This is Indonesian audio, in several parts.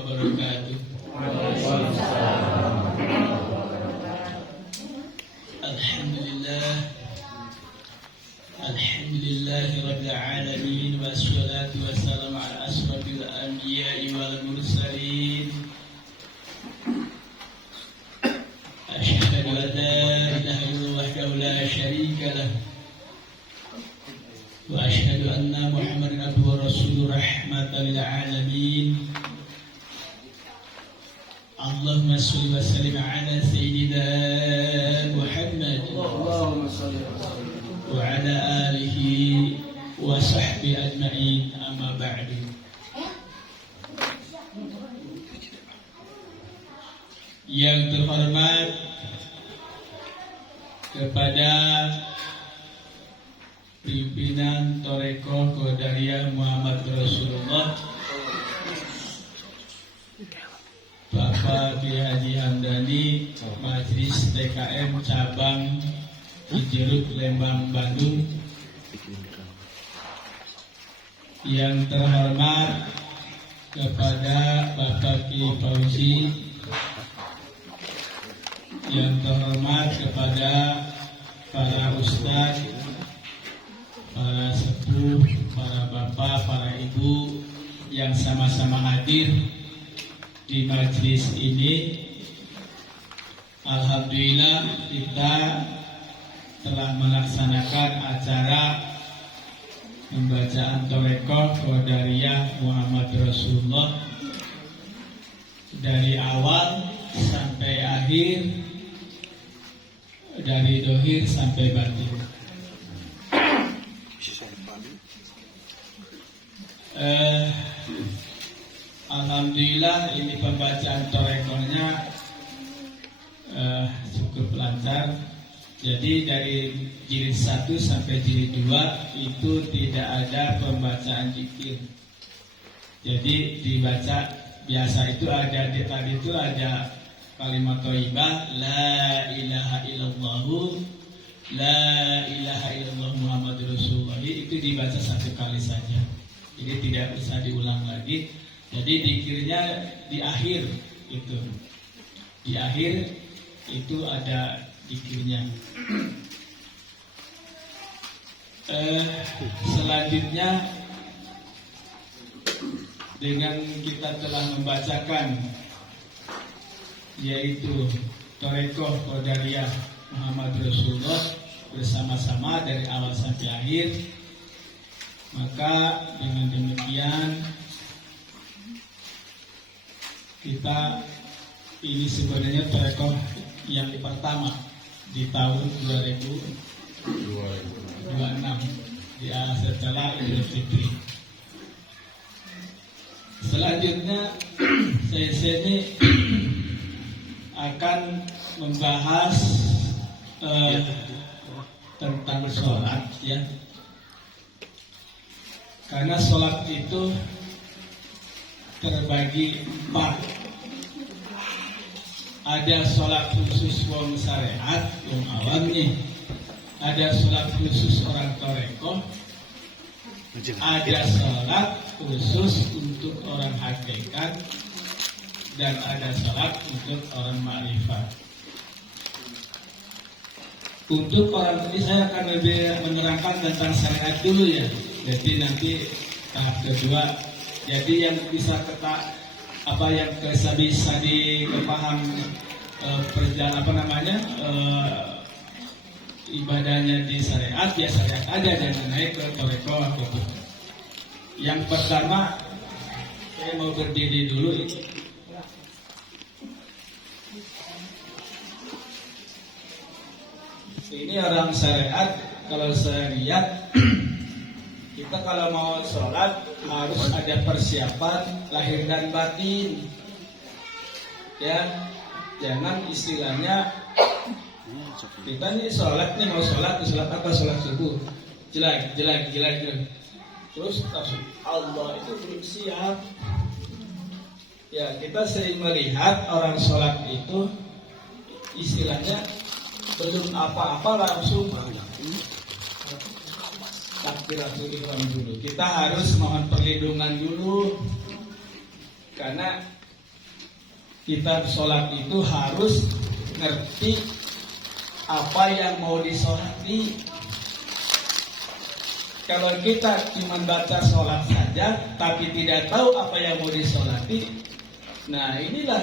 wabarakatuh. Alhamdulillah. Alhamdulillahirabbil alamin wassalatu wassalamu ala asrofil anbiya'i wal mursalin. Asyhadu an la ilaha illallah wahdahu la syarika lah. Wa asyhadu anna Muhammadan abduhu wa rasuluhu rahmatan lil alamin. Allahumma shalli wa sallim ala sayyidina Muhammad Allahumma shalli wa ala alihi wa sahbihi ajma'in, amma ba'du. Yang terhormat kepada pimpinan Thariqah Qadariyah Muhammad Rasulullah Bapak Kiai Haji Hamdani, Majelis TKM Cabang Cijeruk Lembang Bandung. Yang terhormat kepada Bapak Kiai Fauzi, yang terhormat kepada para ustadz, para sepuh, para bapak, para ibu yang sama-sama hadir di majelis ini. Alhamdulillah kita telah melaksanakan acara pembacaan Thariqah Qadariyah Muhammad Rasulullah dari awal sampai akhir, dari dohir sampai batin. Alhamdulillah ini pembacaan Thariqahnya cukup lancar. Jadi dari jilid 1 sampai jilid 2 itu tidak ada pembacaan zikir. Jadi dibaca biasa itu ada tadi itu ada kalimat thayyibah la ilaha illallah, la ilaha illallah Muhammadur Rasulullah, itu dibaca satu kali saja. Jadi tidak bisa diulang lagi. Jadi zikirnya di akhir itu. Di akhir itu ada zikirnya. Selanjutnya dengan kita telah membacakan yaitu Thariqah Qadariyah Muhammad Rasulullah bersama-sama dari awal sampai akhir, maka dengan demikian kita ini sebenarnya Thariqah yang pertama di tahun 2026 ya, setelah Idul Fitri. Selanjutnya saya sini akan membahas tentang sholat ya, karena sholat itu terbagi 4. Ada sholat khusus wong syariat, wong awam nih. Ada sholat khusus orang Thariqah. Ada sholat khusus untuk orang hakikat. Dan ada sholat untuk orang ma'rifat. Untuk orang ini saya akan lebih menerangkan tentang syariat dulu ya. Jadi nanti tahap kedua. Jadi yang bisa yang bisa dipaham perjalanan ibadahnya di syariat ya syariat aja, jangan naik ke Thariqah gitu. Yang pertama saya mau berdiri dulu ini. Ini orang syariat, kalau saya lihat kita kalau mau sholat harus ada persiapan lahir dan batin. Ya, jangan istilahnya kita nih sholat nih mau sholat apa sholat subuh jelek. Terus Allah itu belum siap. Ya, kita sering melihat orang sholat itu istilahnya belum apa-apa langsung takbiratul ihram dulu. Kita harus mohon perlindungan dulu, karena kita sholat itu harus ngerti apa yang mau disolati. Kalau kita cuma baca sholat saja tapi tidak tahu apa yang mau disolati, nah inilah.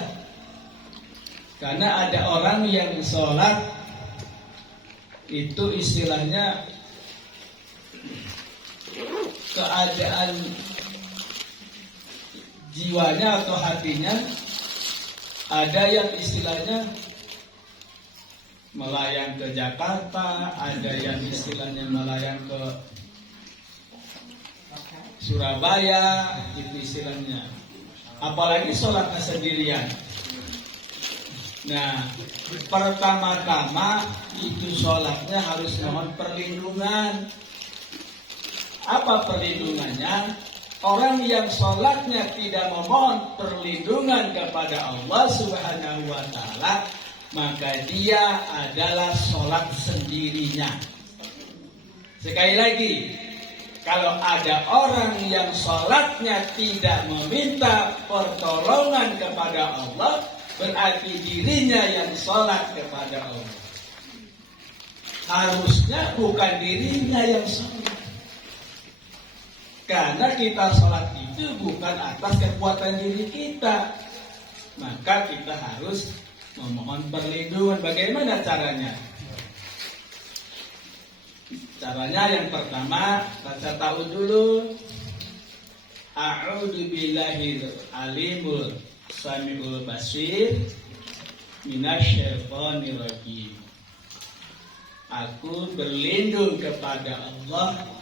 Karena ada orang yang sholat itu istilahnya keadaan jiwanya atau hatinya ada yang istilahnya melayang ke Jakarta, ada yang istilahnya melayang ke Surabaya, itu istilahnya. Apalagi sholatnya sendirian. Nah, pertama-tama itu sholatnya harus mohon perlindungan. Apa perlindungannya? Orang yang sholatnya tidak memohon perlindungan kepada Allah Subhanahu wa Ta'ala, maka dia adalah sholat sendirinya. Sekali lagi, kalau ada orang yang sholatnya tidak meminta pertolongan kepada Allah, berarti dirinya yang sholat kepada Allah. Harusnya bukan dirinya yang sholat. Karena kita sholat itu bukan atas kekuatan diri kita. Maka kita harus memohon perlindungan. Bagaimana caranya? Caranya yang pertama, baca ta'awudz dulu. A'udzu billahil alimul samiul basir minasyaitonir rajim. Aku berlindung kepada Allah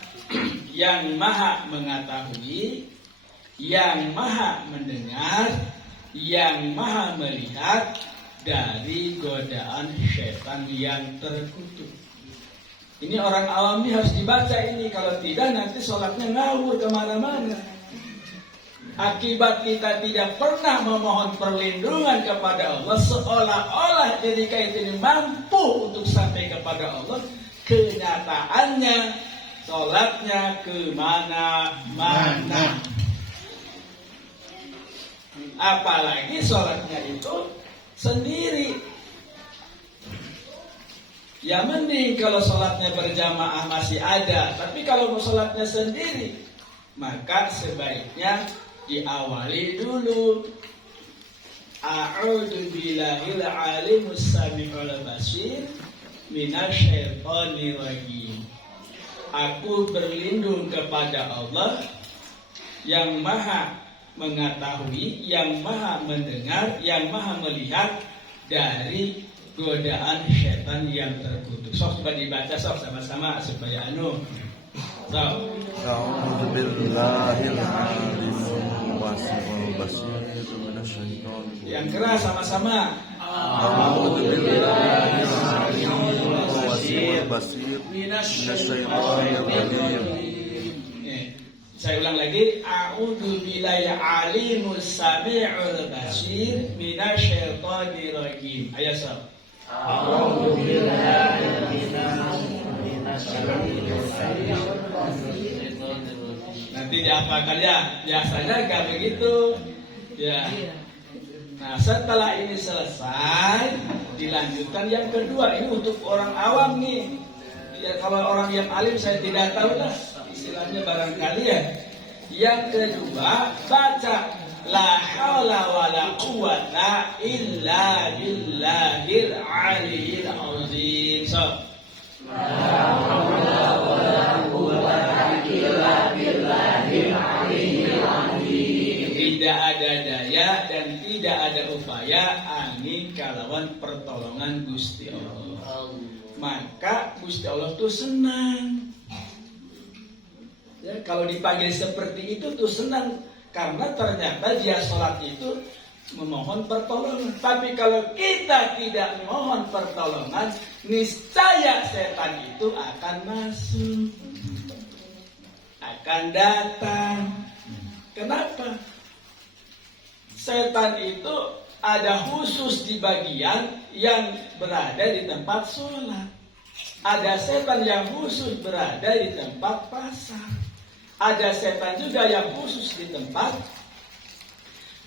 yang maha mengetahui, yang maha mendengar, yang maha melihat dari godaan syaitan yang terkutuk. Ini orang awam ini harus dibaca ini, kalau tidak nanti sholatnya ngawur kemana-mana. Akibat kita tidak pernah memohon perlindungan kepada Allah, seolah-olah diri kita ini mampu untuk sampai kepada Allah. Kenyataannya sholatnya kemana-mana. Apalagi sholatnya itu sendiri. Ya mending kalau sholatnya berjamaah masih ada. Tapi kalau mau sholatnya sendiri, maka sebaiknya diawali dulu. A'udzu billahil alimus samiul basir minasyaitonir rajim. Aku berlindung kepada Allah yang maha mengetahui, yang maha mendengar, yang maha melihat dari godaan syaitan yang terkutuk. Sok coba dibaca sok sama-sama supaya anu. Sok. A'udzu billahil alimul basir minasyaitonir. Yang keras sama-sama. A'udzu billahil alimul basir minasyaitonir rajim. Saya ulang lagi. A'udzu billahi alimul samiul basir minasyaitonir rajim. Ayo sok. A'udzu billahi minasyaitonir rajim. Nanti dihafalkan ya. Biasanya enggak begitu. Ya. Nah, setelah ini selesai, dilanjutkan yang kedua. Ini untuk orang awam nih. Ya, kalau orang yang alim saya tidak tahu lah istilahnya barangkali ya. Yang kedua, baca la haula wala quwata illa billahil aliyil azim. So, la haula wala quwata illa billahil aliyil azim. Tidak ada daya dan tidak ada upaya angin kalawan pertolongan Gusti Allah. Maka Gusti Allah tuh senang. Ya, kalau dipanggil seperti itu tuh senang karena ternyata dia sholat itu memohon pertolongan. Tapi kalau kita tidak memohon pertolongan, niscaya setan itu akan masuk, akan datang. Kenapa? Setan itu ada khusus di bagian yang berada di tempat sholat. Ada setan yang khusus berada di tempat pasar. Ada setan juga yang khusus di tempat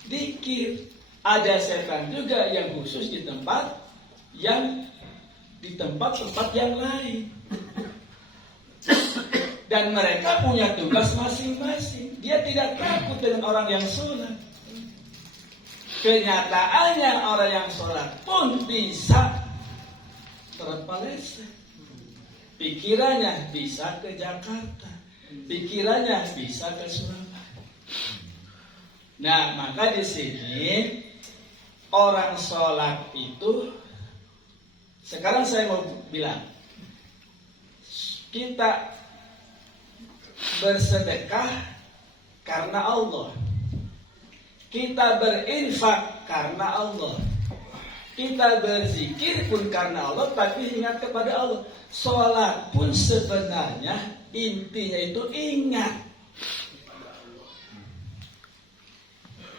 dzikir. ada setan juga yang khusus di tempat yang yang lain. Dan mereka punya tugas masing-masing. Dia tidak takut dengan orang yang sholat. Kenyataannya orang yang sholat pun bisa terpeleset. Pikirannya bisa ke Jakarta, pikirannya bisa ke Surabaya. Nah, maka di sini orang sholat itu, sekarang saya mau bilang, kita bersedekah karena Allah, kita berinfak karena Allah, kita berzikir pun karena Allah, tapi ingat kepada Allah. Sholat pun sebenarnya intinya itu ingat.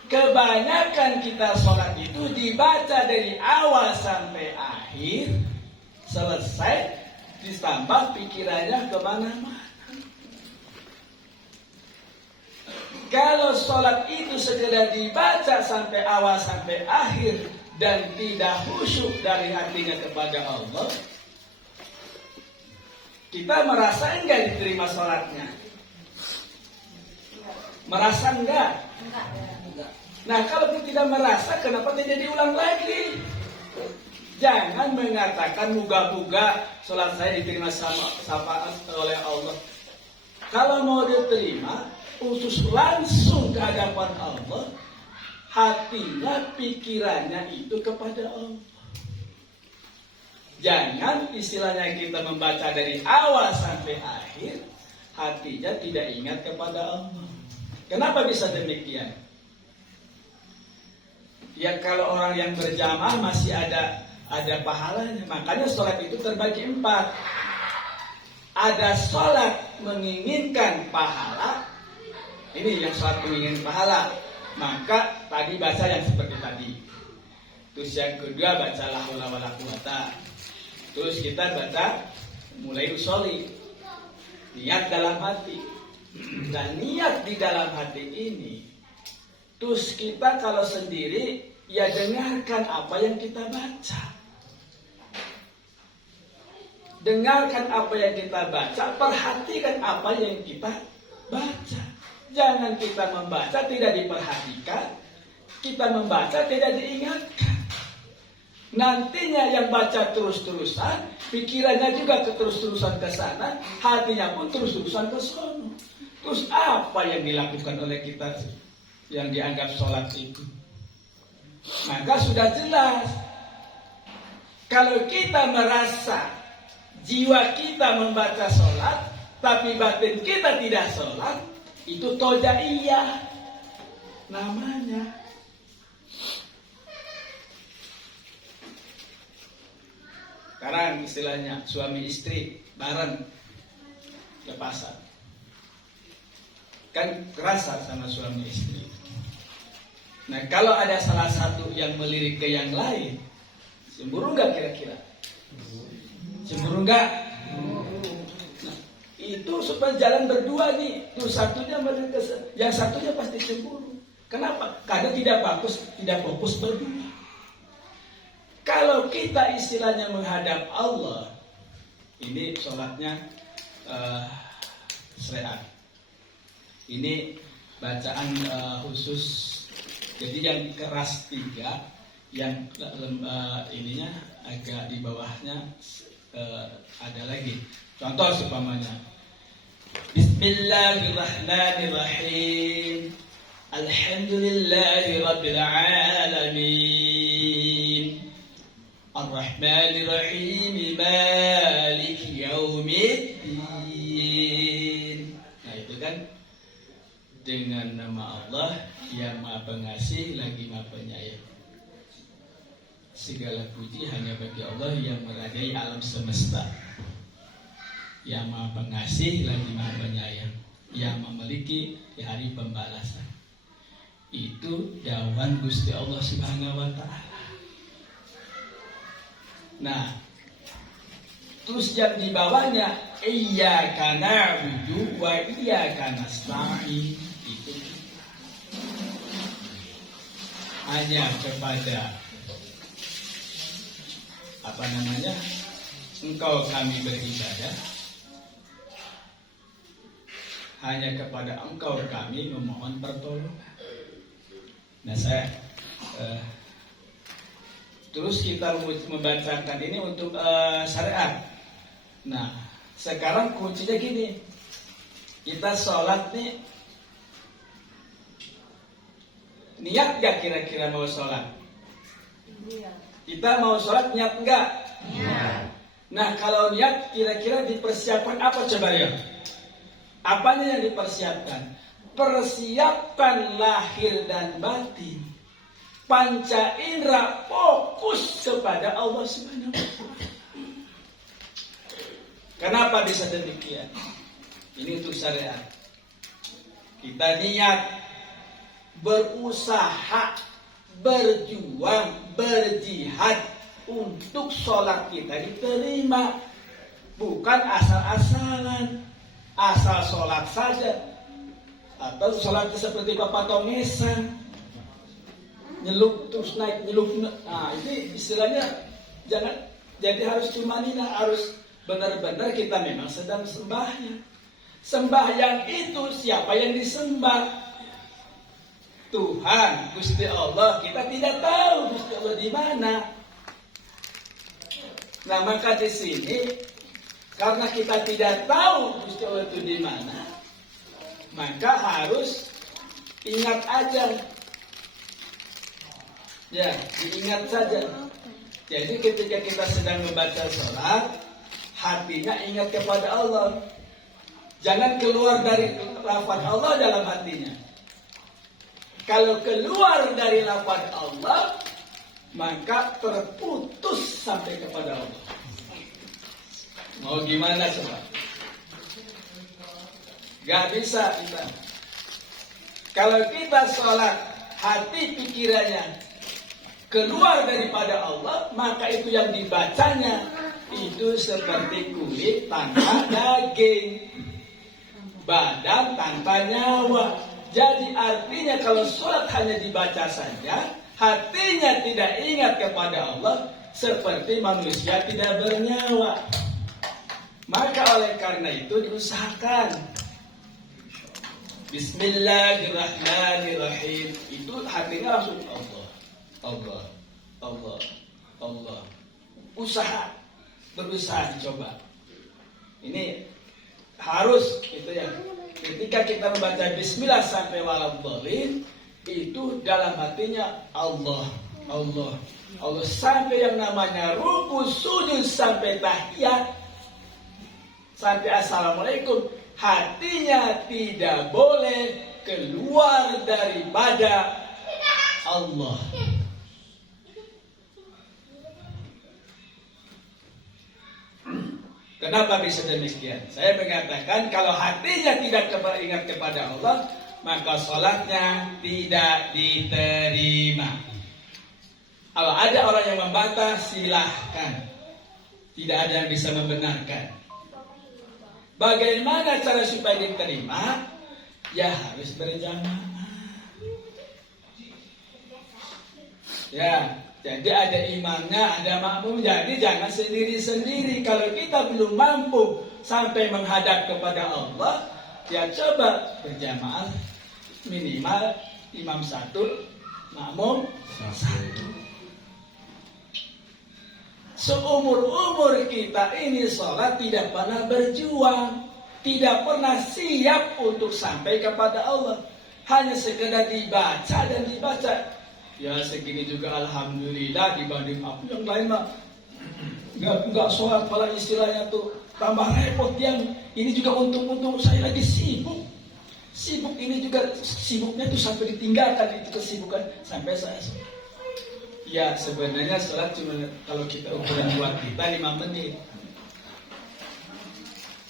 Kebanyakan kita sholat itu dibaca dari awal sampai akhir, selesai, ditambah pikirannya kemana-mana. Kalau sholat itu sekedar dibaca sampai awal sampai akhir dan tidak khusyuk dari hatinya kepada Allah, kita merasa enggak diterima sholatnya? Merasa enggak? Nah, kalau tidak merasa, kenapa tidak diulang lagi? Jangan mengatakan moga-moga sholat saya diterima sama oleh Allah. Kalau mau diterima, utus langsung ke hadapan Allah, hatinya, pikirannya itu kepada Allah. Jangan istilahnya kita membaca dari awal sampai akhir, hatinya tidak ingat kepada Allah. Kenapa bisa demikian? Ya kalau orang yang berjamaah masih ada pahalanya. Makanya sholat itu terbagi 4. Ada sholat menginginkan pahala. Ini yang sholat menginginkan pahala. Maka tadi baca yang seperti tadi. Terus yang kedua baca la haula wala quwata. Terus kita baca mulai usolli, niat dalam hati. Dan niat di dalam hati ini, terus kita kalau sendiri ya dengarkan apa yang kita baca. Dengarkan apa yang kita baca, perhatikan apa yang kita baca. Jangan kita membaca tidak diperhatikan, kita membaca tidak diingatkan. Nantinya yang baca terus-terusan, pikirannya juga terus-terusan ke sana, hatinya pun terus-terusan ke sana. Terus apa yang dilakukan oleh kita yang dianggap sholat itu? Maka sudah jelas, kalau kita merasa jiwa kita membaca sholat, tapi batin kita tidak sholat, itu tojaiyah namanya. Sekarang istilahnya suami istri bareng ke pasar, kan kerasa sama suami istri. Nah kalau ada salah satu yang melirik ke yang lain, cemburu nggak kira-kira? Cemburu nggak? Nah, itu supaya jalan berdua nih, tuh satunya melirik ke yang satunya pasti cemburu. Kenapa? Karena tidak fokus berdua. Kalau kita istilahnya menghadap Allah, ini sholatnya syariat. Ini bacaan khusus. Jadi yang keras 3, yang ininya agak di bawahnya ada lagi. Contoh seumpamanya, Bismillahirrahmanirrahim. Alhamdulillahirabbil alamin. Ar-Rahmanir-Rahim, Maliki Yaumiddin. Nah itu kan dengan nama Allah yang Maha Pengasih lagi Maha Penyayang. Segala puji hanya bagi Allah yang merajai alam semesta, yang Maha Pengasih lagi Maha Penyayang, yang memiliki di hari pembalasan. Itu dawan Gusti Allah Subhanahu wa Ta'ala. Nah, terus yang di bawahnya iyyaka na'budu wa iyyaka nasta'in. Itu hanya kepada engkau kami beribadah, hanya kepada engkau kami memohon pertolongan. Nah terus kita membacakan ini untuk syariat. Nah sekarang kuncinya gini, kita sholat nih, niat gak kira-kira mau sholat? Kita mau sholat niat enggak? Niat. Nah kalau niat kira-kira dipersiapkan apa coba ya? Apanya yang dipersiapkan? Persiapan lahir dan batin, panca indera fokus kepada Allah Subhanahu wa Ta'ala. Kenapa bisa demikian? Ini untuk syariat. Kita niat berusaha, berjuang, berjihad untuk sholat kita diterima, bukan asal-asalan, asal sholat saja, atau sholat seperti Bapak Tongesan, nyelup terus naik nyelup. Nah ini istilahnya jangan. Jadi harus cumanina, harus benar-benar kita memang sedang sembahyang. Sembahyang itu siapa yang disembah? Tuhan, Gusti Allah. Kita tidak tahu Gusti Allah di mana. Nah maka di sini karena kita tidak tahu Gusti Allah itu di mana, maka harus ingat aja. Ya, diingat saja. Jadi ketika kita sedang membaca sholat, hatinya ingat kepada Allah. Jangan keluar dari lafaz Allah dalam hatinya. Kalau keluar dari lafaz Allah, maka terputus sampai kepada Allah. Mau gimana coba? Gak bisa kita. Kalau kita sholat, hati pikirannya keluar daripada Allah, maka itu yang dibacanya itu seperti kulit tanpa daging, badan tanpa nyawa. Jadi artinya kalau sholat hanya dibaca saja, hatinya tidak ingat kepada Allah, seperti manusia tidak bernyawa. Maka oleh karena itu diusahakan Bismillahirrahmanirrahim, itu hatinya langsung Allah, Allah, Allah, Allah. Berusaha dicoba. Ini harus gitu ya. Ketika kita membaca Bismillah sampai waladhdallin, itu dalam hatinya Allah, Allah, Allah, sampai yang namanya ruku, sujud, sampai tahiyat, sampai assalamualaikum, hatinya tidak boleh keluar daripada Allah. Kenapa bisa demikian? Saya mengatakan kalau hatinya tidak ingat kepada Allah, maka sholatnya tidak diterima. Kalau ada orang yang membantah, silahkan. Tidak ada yang bisa membenarkan. Bagaimana cara supaya diterima? Ya harus berjamaah. Ya, jadi ada imamnya, ada makmum. Jadi jangan sendiri-sendiri. Kalau kita belum mampu sampai menghadap kepada Allah, ya coba berjamaah, minimal imam satu, makmum satu. Seumur-umur kita ini sholat tidak pernah berjuang, tidak pernah siap untuk sampai kepada Allah. Hanya sekedar dibaca dan dibaca. Ya segini juga alhamdulillah, dibanding aku yang lain mah nggak sholat, malah istilahnya tuh tambah repot. Yang ini juga untung saya lagi sibuk ini juga sibuknya tuh sampai ditinggalkan itu kesibukan sampai saya. Ya sebenarnya sholat cuma kalau kita ukuran buat kita 5 menit.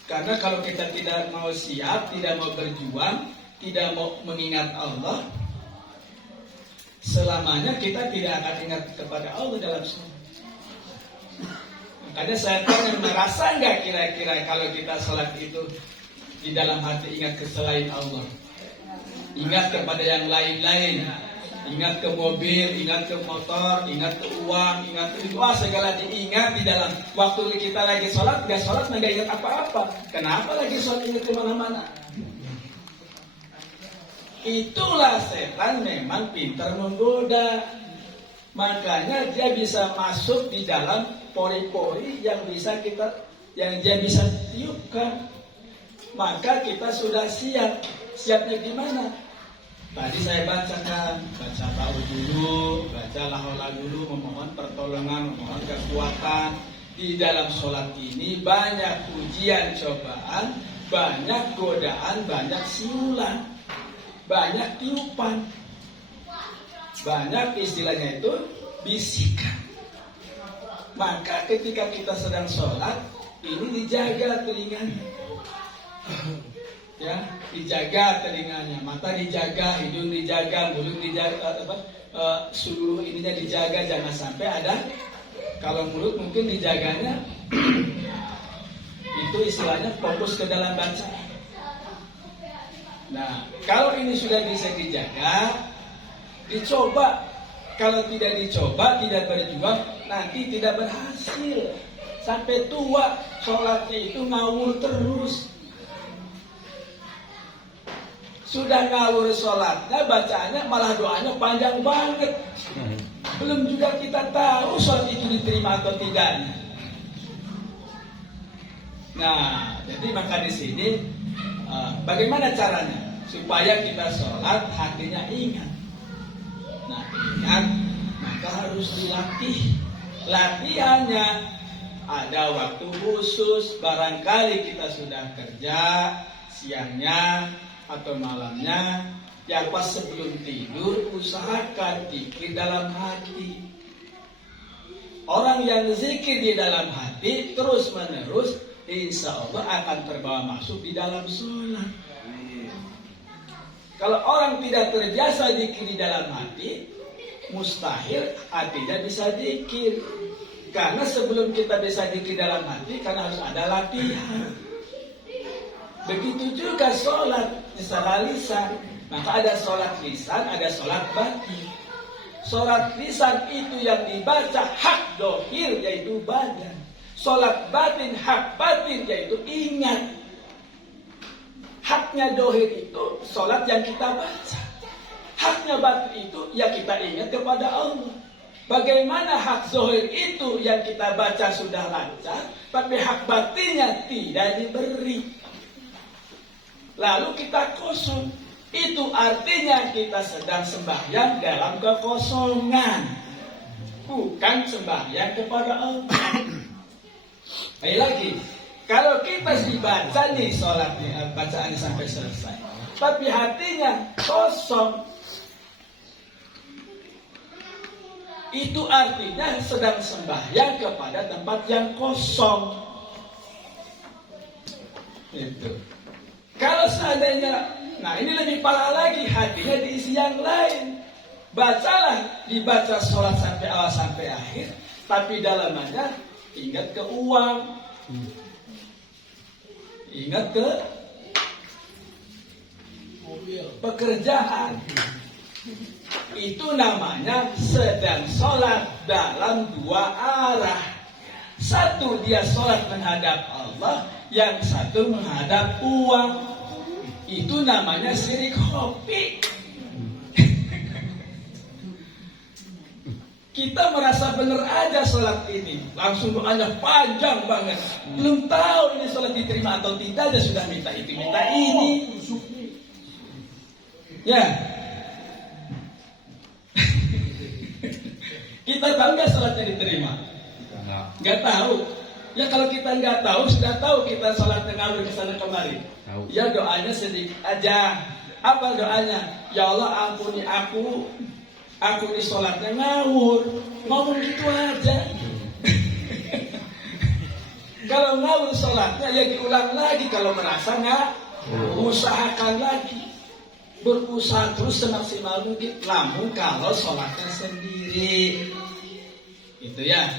Karena kalau kita tidak mau siap, tidak mau berjuang, tidak mau mengingat Allah, selamanya kita tidak akan ingat kepada Allah dalam sholat. Makanya saya tanya, merasa nggak kira-kira kalau kita sholat itu di dalam hati ingat ke selain Allah, ingat kepada yang lain-lain, ingat ke mobil, ingat ke motor, ingat ke uang, ingat ke wah segala diingat di dalam waktu kita lagi sholat, nggak ingat apa-apa. Kenapa lagi sholat ingat kemana-mana? Itulah setan memang pintar menggoda. Makanya dia bisa masuk di dalam pori-pori yang dia bisa tiupkan. Maka kita sudah siap. Siapnya gimana? Tadi saya bacakan, baca ta'awudz dulu, baca la haula dulu, memohon pertolongan, memohon kekuatan. Di dalam sholat ini banyak ujian, cobaan, banyak godaan, banyak siulan, banyak tiupan, banyak istilahnya itu bisikan. Maka ketika kita sedang sholat, ini dijaga telinganya, ya, dijaga telinganya, mata dijaga, hidung dijaga, mulut dijaga, seluruh ininya dijaga, jangan sampai ada. Kalau mulut mungkin dijaganya itu istilahnya fokus ke dalam bacaan. Nah, kalau ini sudah bisa dijaga, dicoba. Kalau tidak dicoba, tidak berjuang, nanti tidak berhasil. Sampai tua, sholatnya itu ngawur terus. Sudah ngawur sholatnya, bacaannya malah doanya panjang banget. Belum juga kita tahu sholat itu diterima atau tidaknya. Nah, jadi maka di sini bagaimana caranya supaya kita sholat hatinya ingat. Nah, ingat maka harus dilatih. Latihannya ada waktu khusus. Barangkali kita sudah kerja siangnya atau malamnya, ya pas sebelum tidur usahakan zikir dalam hati. Orang yang zikir di dalam hati terus menerus, insya Allah akan terbawa masuk di dalam sholat. Kalau orang tidak terbiasa zikir di dalam hati, mustahil hatinya bisa zikir. Karena sebelum kita bisa zikir dalam hati, karena harus ada latihan. Begitu juga sholat secara lisan. Maka ada sholat lisan, ada sholat batin. Sholat lisan itu yang dibaca hak dohir, yaitu badan. Sholat batin, hak batin, yaitu ingat. Haknya dohir itu sholat yang kita baca. Haknya batin itu ya kita ingat kepada Allah. Bagaimana hak zohir itu yang kita baca sudah lancar, tapi hak batinnya tidak diberi. Lalu kita kosong. Itu artinya kita sedang sembahyang dalam kekosongan, bukan sembahyang kepada Allah. Baik lagi, kalau kita dibaca nih sholatnya, bacaannya sampai selesai, tapi hatinya kosong, itu artinya sedang sembahyang kepada tempat yang kosong. Itu. Kalau seandainya, nah ini lebih parah lagi, hatinya diisi yang lain. Bacalah, dibaca sholat sampai awal sampai akhir, tapi dalamannya ingat ke uang, ingat ke pekerjaan. Itu namanya sedang sholat dalam dua arah. Satu dia sholat menghadap Allah, yang satu menghadap uang. Itu namanya syirik hobi. Kita merasa benar aja sholat ini, langsung doanya panjang banget. Belum tahu ini sholat diterima atau tidak, aja sudah minta itu, minta ini. Ya. Kita tahu nggak sholatnya diterima? Nggak tahu. Ya kalau kita nggak tahu, sudah tahu kita sholat ngawur ke sana kemari. Ya doanya sedikit aja. Apa doanya? Ya Allah ampuni aku di sholatnya ngawur. Ngomong gitu aja. Kalau ngawur sholatnya ya diulang lagi. Kalau merasa nggak, usahakan lagi. Berusaha terus semaksimal mungkin. Namun kalau sholatnya sendiri, itu ya.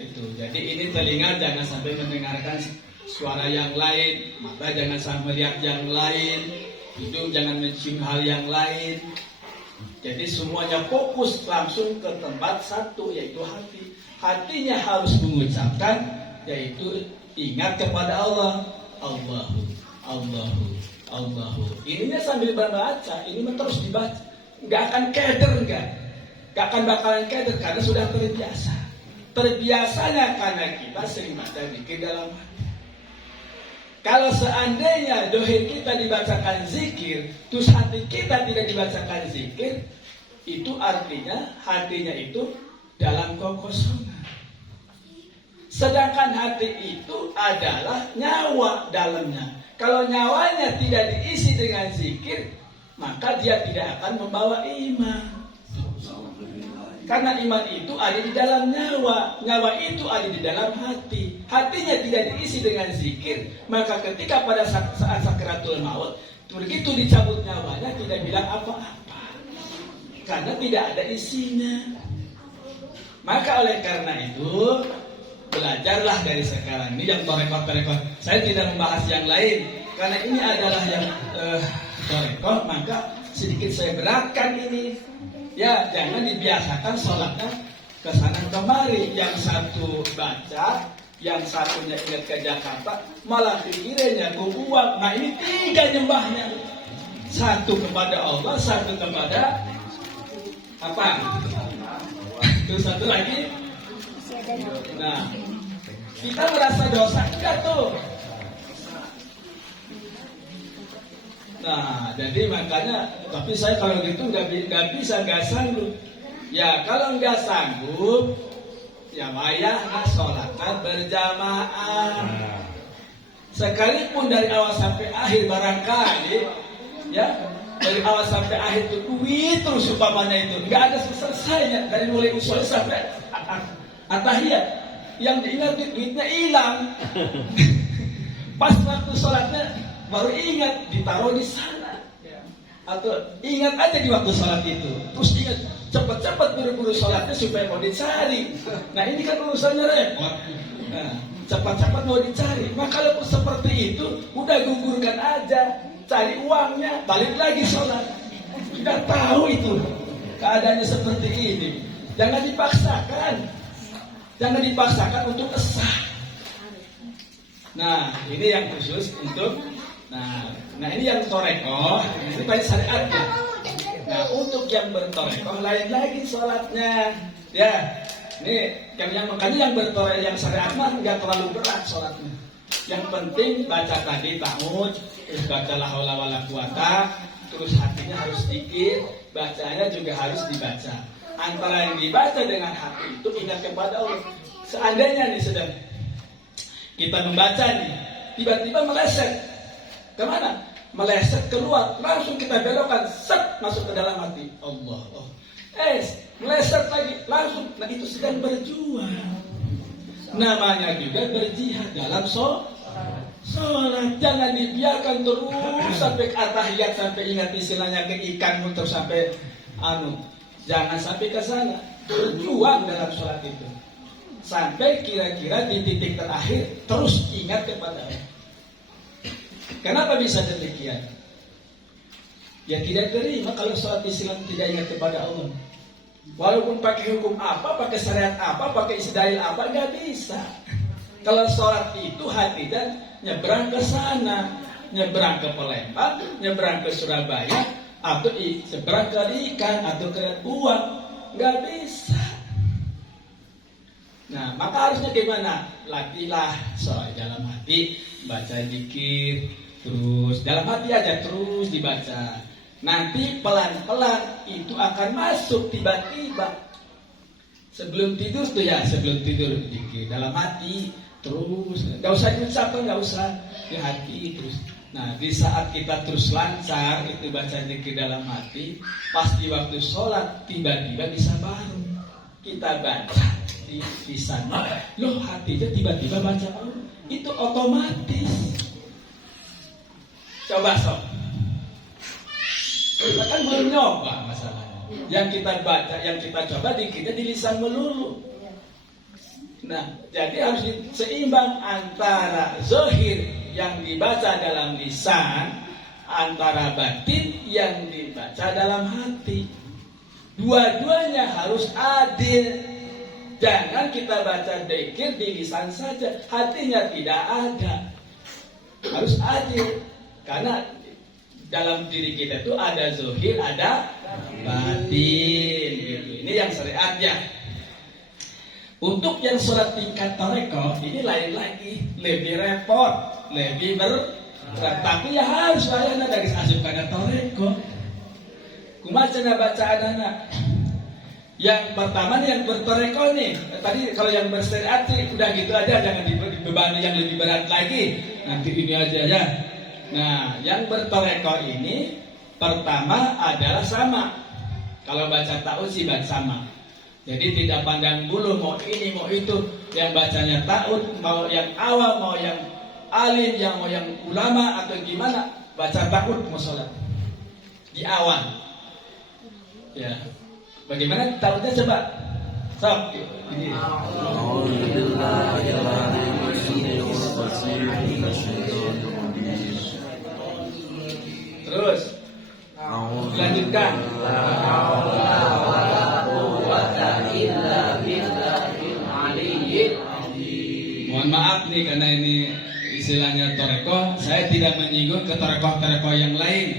Itu. Jadi ini telinga jangan sampai mendengarkan suara yang lain, mata jangan sampai melihat yang lain, hidung jangan mencium hal yang lain. Jadi semuanya fokus langsung ke tempat satu, yaitu hati. Hatinya harus mengucapkan, yaitu ingat kepada Allah. Allahu, Allahu, Allahu. Ininya sambil membaca, ini terus dibaca. Nggak akan keder, nggak akan bakalan keder karena sudah terbiasa. Terbiasanya karena kita sering baca zikir dalam hati. Kalau seandainya dohir kita dibacakan zikir, terus hati kita tidak dibacakan zikir, itu artinya hatinya itu dalam kekosongan. Sedangkan hati itu adalah nyawa dalamnya. Kalau nyawanya tidak diisi dengan zikir, maka dia tidak akan membawa iman. Karena iman itu ada di dalam nyawa, nyawa itu ada di dalam hati. Hatinya tidak diisi dengan zikir, maka ketika pada saat sakaratul maut, begitu dicabut nyawanya tidak bilang apa-apa, karena tidak ada isinya. Maka oleh karena itu, belajarlah dari sekarang. Ini yang torekot. Saya tidak membahas yang lain, karena ini adalah yang torekot, maka sedikit saya beratkan ini. Ya, jangan dibiasakan sholatnya ke sana kemari. Yang satu baca, yang satunya ingat ke Jakarta, malah pikirannya ke uang. Nah, ini 3 nyembahnya. Satu kepada Allah, satu kepada apa? Terus satu lagi. Nah, kita merasa dosa enggak tuh? Nah, jadi makanya, tapi saya kalau gitu nggak sanggup. Ya kalau nggak sanggup, ya wayah sholatnya berjamaah. Sekalipun dari awal sampai akhir barangkali, ya dari awal sampai akhir itu duit terus umpamanya itu nggak ada selesainya dari mulai usul sampai atahiyat. Yang diingat duitnya hilang. Pas waktu sholatnya baru ingat ditaruh di sana, atau ingat aja di waktu sholat itu, terus ingat cepat-cepat buru-buru sholatnya supaya mau dicari. Nah ini kan urusannya repot. Nah, cepat-cepat mau dicari. Maka kalau seperti itu, udah gugurkan aja, cari uangnya, balik lagi sholat. Sudah tahu itu keadaannya seperti ini. Jangan dipaksakan untuk kesah. Nah ini yang khusus untuk Nah ini yang torekoh, ini baik syariatnya. Nah untuk yang bertorekoh lain lagi sholatnya, ya. Ini makanya yang bertorekoh yang syariat mah nggak terlalu berat sholatnya. Yang penting baca tadi ta'awudz, terus baca la haula wala quwata, terus hatinya harus zikir, bacanya juga harus dibaca. Antara yang dibaca dengan hati itu ingat kepada Allah. Seandainya nih sedang kita membaca nih, tiba-tiba meleset. Kemana? Meleset keluar, langsung kita belokkan, set masuk ke dalam hati. Allah. Meleset lagi, langsung. Nah itu sedang berjuang. Namanya juga berjihad dalam sholat. Jangan dibiarkan terus sampai atahiyat, sampai ingat istilahnya ke ikan untuk sampai jangan sampai ke sana. Berjuang dalam sholat itu sampai kira-kira di titik terakhir terus ingat kepada Allah. Kenapa bisa demikian? Ya tidak terima kalau sholat Islam tidak ingat kepada Allah. Walaupun pakai hukum apa, pakai syariat apa, pakai isi dalil apa, nggak bisa. Kalau sholat itu hati dan nyebrang ke sana, nyebrang ke Palembang, nyebrang ke Surabaya, atau nyebrang ke ikan atau ke uang, nggak bisa. Nah, maka harusnya gimana? Latihlah sholat dalam hati, baca zikir, terus dalam hati aja terus dibaca. Nanti pelan-pelan itu akan masuk tiba-tiba. Sebelum tidur tuh ya, sebelum tidur zikir dalam hati terus, nggak usah diucapkan, nggak usah di hati terus. Nah, di saat kita terus lancar itu baca zikir dalam hati, pas di waktu sholat tiba-tiba bisa baru kita baca di sana, loh hatinya tiba-tiba baca Allah, itu otomatis. Coba sob, kita kan belum nyoba masalahnya. Yang kita baca, yang kita coba dikitnya di lisan melulu. Nah, jadi harus seimbang antara zahir yang dibaca dalam lisan, antara batin yang dibaca dalam hati. Dua-duanya harus adil. Jangan kita baca dzikir di lisan saja, hatinya tidak ada. Harus adil. Karena dalam diri kita itu ada zahir, ada batin. Gitu. Ini yang syariatnya. Untuk yang sholat tingkat toreko ini lain lagi, lebih repot, lebih berat. Tapi ya harus bayar dari asup karena toreko. Kumaca bacaan anak. Yang pertama nih yang bertoreko nih. Tadi kalau yang bersyariat udah gitu aja, jangan dibebani yang lebih berat lagi. Nanti ini aja ya. Nah, yang bertoreko ini pertama adalah sama. Kalau baca ta'ud sih baca sama. Jadi tidak pandang bulu mau ini mau itu, yang bacanya ta'ud, mau yang awam, mau yang alim, yang mau yang ulama atau gimana, baca ta'ud mau sholat di awal. Ya, bagaimana ta'udnya coba? Sob, ini. Terus, lanjutkan. Mohon maaf nih karena ini istilahnya toreko, saya tidak menyinggung ke toreko-toreko yang lain,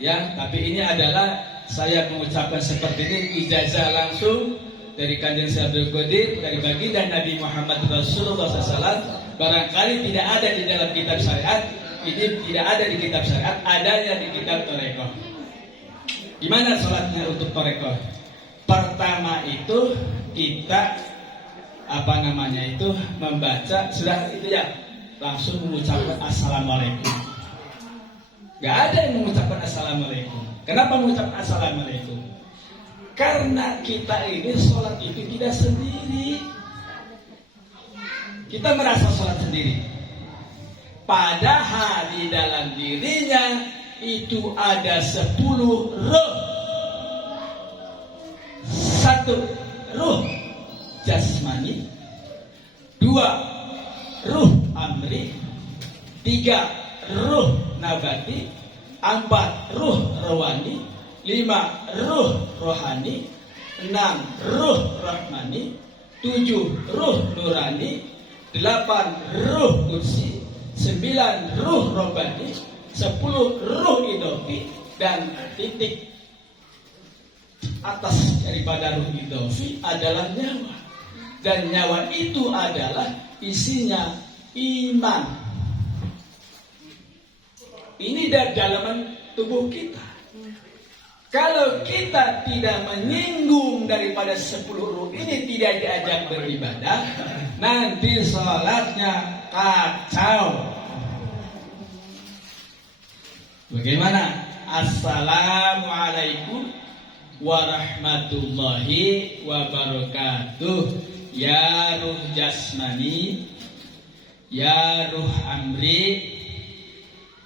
ya. Tapi ini adalah saya mengucapkan seperti ini ijazah langsung dari Kanjeng Abdul Qadir, dari baginda Nabi Muhammad Rasulullah SAW. Barangkali tidak ada di dalam kitab syariat, ini tidak ada di kitab syariat, adanya di kitab toreko. Gimana sholatnya untuk toreko? Pertama itu kita membaca sudah itu ya, langsung mengucapkan assalamualaikum. Gak ada yang mengucapkan assalamualaikum. Kenapa mengucapkan assalamualaikum? Karena kita ini sholat itu tidak sendiri. Kita merasa sholat sendiri. Padahal di dalam dirinya itu ada 10 ruh. 1 ruh jasmani, 2 ruh amri, 3 ruh nabati, 4 ruh rawani, 5 ruh rohani, 6 ruh rahmani, 7 ruh nurani, 8 ruh kursi, 9 ruh robani, 10 ruh idofi, dan titik atas daripada ruh idofi adalah nyawa. Dan nyawa itu adalah isinya iman. Ini dari dalaman tubuh kita. Kalau kita tidak menyinggung daripada 10 ruh ini, tidak diajak beribadah, nanti sholatnya kacau. Bagaimana? Assalamualaikum warahmatullahi wabarakatuh. Ya ruh jasmani, ya ruh amri,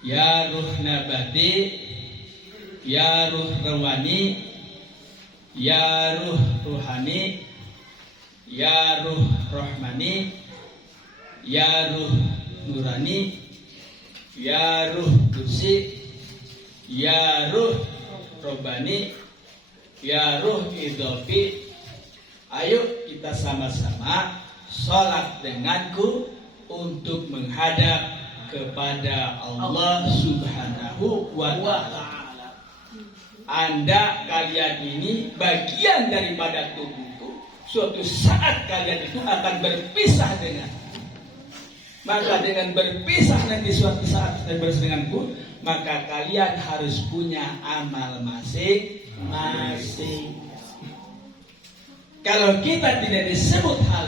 ya ruh nabati, ya ruh rawani, ya ruh ruhani, ya ruh rahmani, ya ruh nurani, ya ruh kursi, ya ruh robani, ya ruh idofi. Ayo kita sama-sama sholat denganku untuk menghadap kepada Allah Subhanahu wa Ta'ala. Anda kalian ini bagian daripada tubuhku. Suatu saat kalian itu akan berpisah dengan. Maka dengan berpisah nanti suatu saat kita bersama denganku, maka kalian harus punya amal masing-masing. Kalau kita tidak disebut hal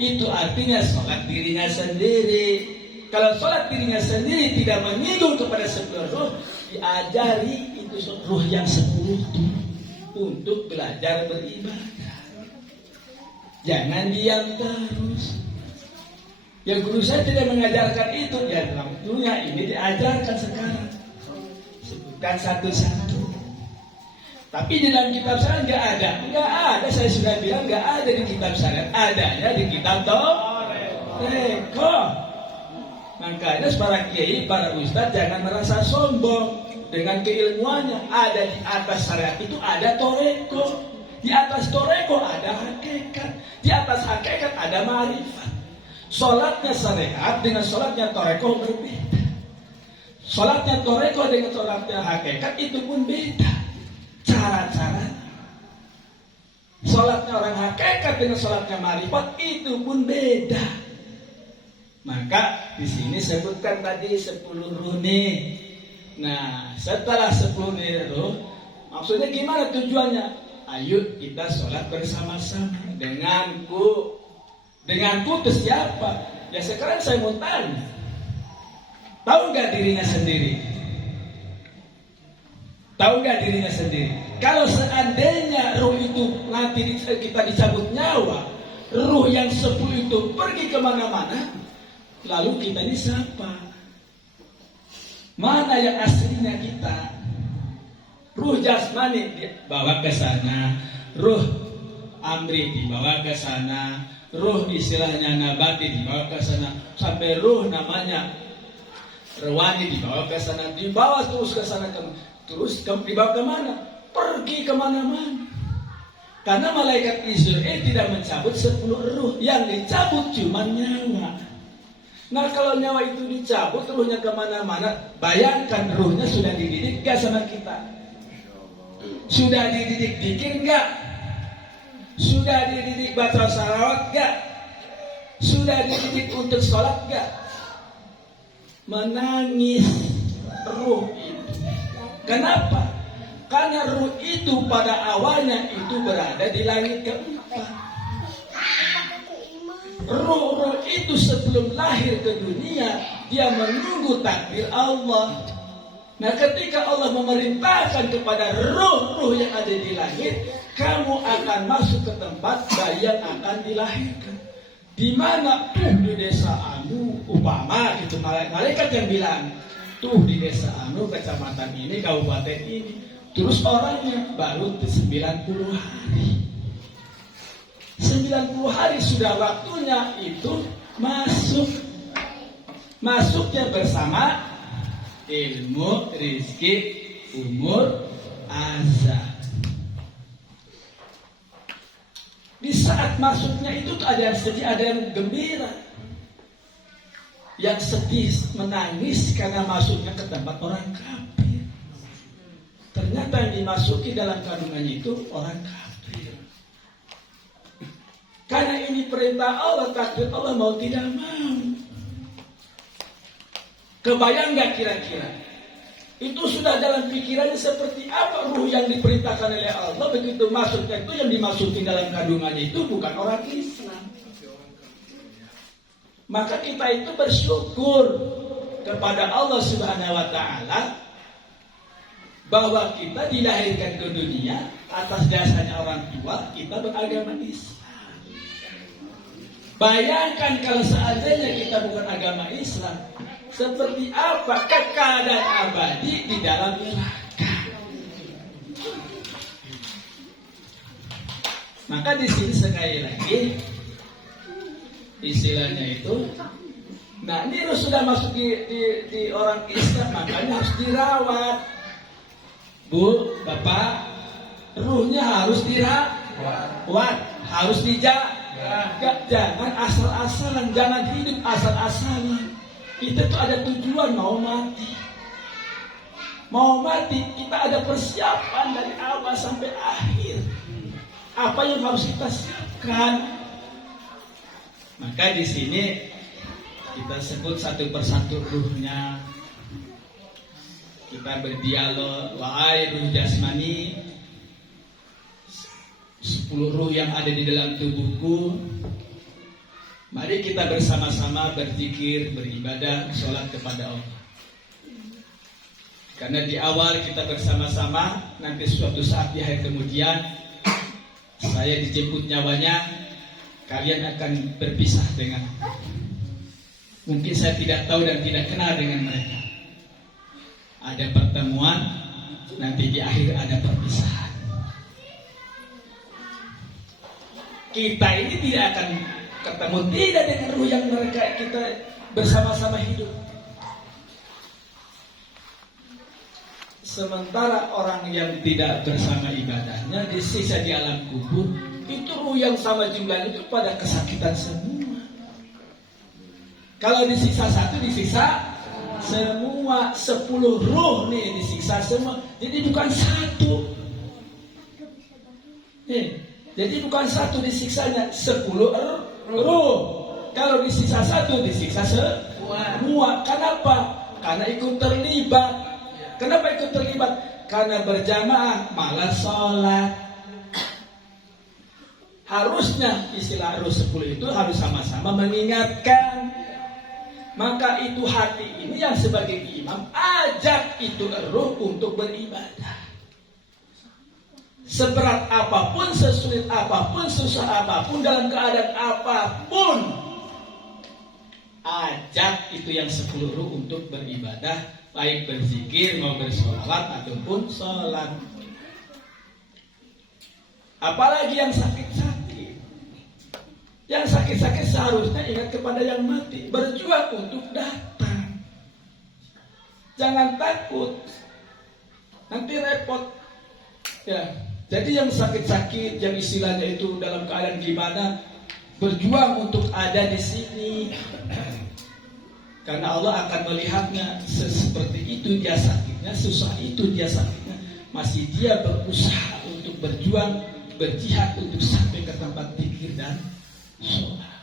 itu artinya sholat dirinya sendiri. Kalau sholat dirinya sendiri tidak menyinggung kepada 10 ruh, diajari itu ruh yang 10 itu untuk belajar beribadah. Jangan diam terus. Ya guru saya tidak mengajarkan itu, ya tentunya ini diajarkan sekarang. Sebutkan satu-satu. Tapi di dalam kitab syariat nggak ada. Saya sudah bilang nggak ada di kitab syariat, adanya di kitab toreko. Makanya para kiai, para ustadz jangan merasa sombong. dengan keilmuannya. Ada di atas syariat itu ada toreko. Di atas toreko ada hakikat. Di atas hakikat ada ma'rifat. Sholatnya syariat dengan sholatnya toreko berbeda. Sholatnya toreko dengan sholatnya hakikat itu pun beda. Cara-cara. Sholatnya orang hakikat dengan sholatnya ma'rifat itu pun beda. Maka di sini sebutkan tadi 10 ruh nih. Nah, setelah 10 ruh, maksudnya gimana tujuannya? Ayo kita sholat bersama-sama denganku. Denganku itu siapa? Ya sekarang saya mau tanya. Tahu nggak dirinya sendiri? Tahu nggak dirinya sendiri? Kalau seandainya ruh itu nanti kita dicabut nyawa, ruh yang 10 itu pergi kemana-mana, lalu kita ini siapa? Mana yang aslinya kita? Ruh jasmani dibawa ke sana, ruh amri dibawa ke sana, ruh istilahnya nabati dibawa ke sana, sampai ruh namanya rewani dibawa ke sana, dibawa terus ke sana, terus dibawa kemana? Pergi kemana-mana. Karena malaikat Israel tidak mencabut 10 ruh, yang dicabut cuma nyawa. Nah kalau nyawa itu dicabut, ruhnya kemana-mana. Bayangkan ruhnya sudah dididik gak sama kita? Sudah dididik zikir gak? Sudah dididik baca salawat gak? Sudah dididik untuk sholat gak? Menangis ruh itu. Kenapa? Karena ruh itu pada awalnya itu berada di langit keempat. Ruh-ruh itu sebelum lahir ke dunia, dia menunggu takdir Allah. Nah ketika Allah memerintahkan kepada ruh-ruh yang ada di langit, kamu akan masuk ke tempat bayi yang akan dilahirkan. Di mana? Tuh di desa Anu, upama gitu, malaikat yang bilang, tuh di desa Anu, kecamatan ini, kabupaten ini. Terus orangnya baru 90 hari. 90 hari sudah waktunya itu masuk. Masuknya bersama ilmu, rizki, umur, azab. Di saat masuknya itu ada yang sedih, ada yang gembira. Yang sedih menangis karena masuknya ke tempat orang kafir. Ternyata yang dimasuki dalam kandungannya itu orang kafir. Karena ini perintah Allah, takdir Allah mau tidak mau. Kebayang gak kira-kira? Itu sudah dalam pikirannya seperti apa ruh yang diperintahkan oleh Allah. Begitu masuknya itu yang dimasuki dalam kandungannya itu bukan orang Islam. Maka kita itu bersyukur kepada Allah Subhanahu wa Ta'ala bahwa kita dilahirkan ke dunia atas dasarnya orang tua kita beragama Islam. Bayangkan kalau seandainya kita bukan agama Islam, seperti apa kekal dan abadi di dalam neraka. Maka di sini sekali lagi istilahnya itu, nah ini sudah masuk di orang Islam, makanya harus dirawat. Bu, Bapak, ruhnya harus dirawat, harus dijaga. Jangan asal-asalan, jangan hidup asal-asalan. Kita tuh ada tujuan mau mati. Mau mati, kita ada persiapan dari awal sampai akhir. Apa yang harus kita siapkan? Maka di sini kita sebut satu persatu ruhnya. Kita berdialog, wahai ruh jasmani, 10 ruh yang ada di dalam tubuhku, mari kita bersama-sama berzikir, beribadah, sholat kepada Allah. Karena di awal kita bersama-sama, nanti suatu saat di hari kemudian saya dijemput nyawanya, kalian akan berpisah dengan aku. Mungkin saya tidak tahu dan tidak kenal dengan mereka. Ada pertemuan, nanti di akhir ada perpisahan. Kita ini tidak akan ketemu tidak dengan ruh yang mereka kita bersama-sama hidup. Sementara orang yang tidak bersama ibadahnya disiksa di alam kubur, itu ruh yang sama jumlahnya itu pada kesakitan semua. Kalau disiksa satu, disiksa semua. 10 ruh nih disiksa semua. Jadi bukan satu. Jadi bukan satu disiksanya, 10 ruh. Kalau disiksa satu, disiksa semua. Kenapa? Karena ikut terlibat. Kenapa ikut terlibat? Karena berjamaah malah sholat. Harusnya istilah ruh 10 itu harus sama-sama mengingatkan. Maka itu hati ini yang sebagai imam ajak itu ruh untuk beribadah. Seberat apapun, sesulit apapun, susah apapun, dalam keadaan apapun, ajak itu yang 10 ruh untuk beribadah, baik berzikir mau bersolawat ataupun sholat. Apalagi yang sakit-sakit. Yang sakit-sakit seharusnya ingat kepada yang mati, berjuang untuk datang. Jangan takut, nanti repot. Ya, jadi yang sakit-sakit, yang istilahnya itu dalam keadaan gimana, berjuang untuk ada di sini. Karena Allah akan melihatnya seperti itu dia sakitnya, susah itu dia sakitnya, masih dia berusaha untuk berjuang, berjihad untuk sampai ke tempat zikir dan sholat.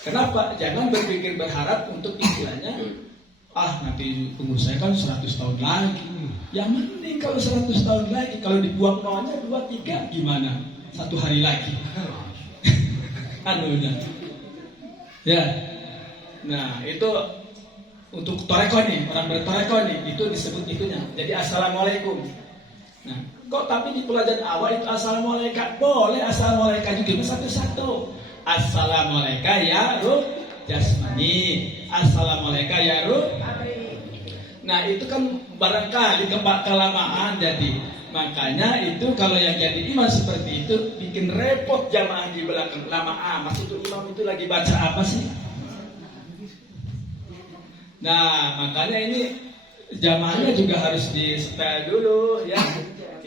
Kenapa? Jangan berpikir berharap untuk istilahnya, nanti umur saya kan 100 tahun lagi. Ya mending kalau 100 tahun lagi, kalau dibuang nolnya 2, 3 gimana? 1 hari lagi. Anunya. Ya. Nah, itu untuk toreko nih, orang bertoreko nih, itu disebut itunya. Jadi assalamualaikum. Nah, kok tapi di pelajaran awal itu assalamualaikum, boleh assalamualaikum juga satu-satu. Assalamualaikum ya ruh jasmani, assalamualaikum ya ruh. Nah, itu kan barangkali kelamaan jadi. Makanya itu kalau yang jadi imam seperti itu bikin repot jamaah di belakang. Lama maksud imam itu lagi baca apa sih? Nah, makanya ini jamaahnya juga harus di-setel dulu ya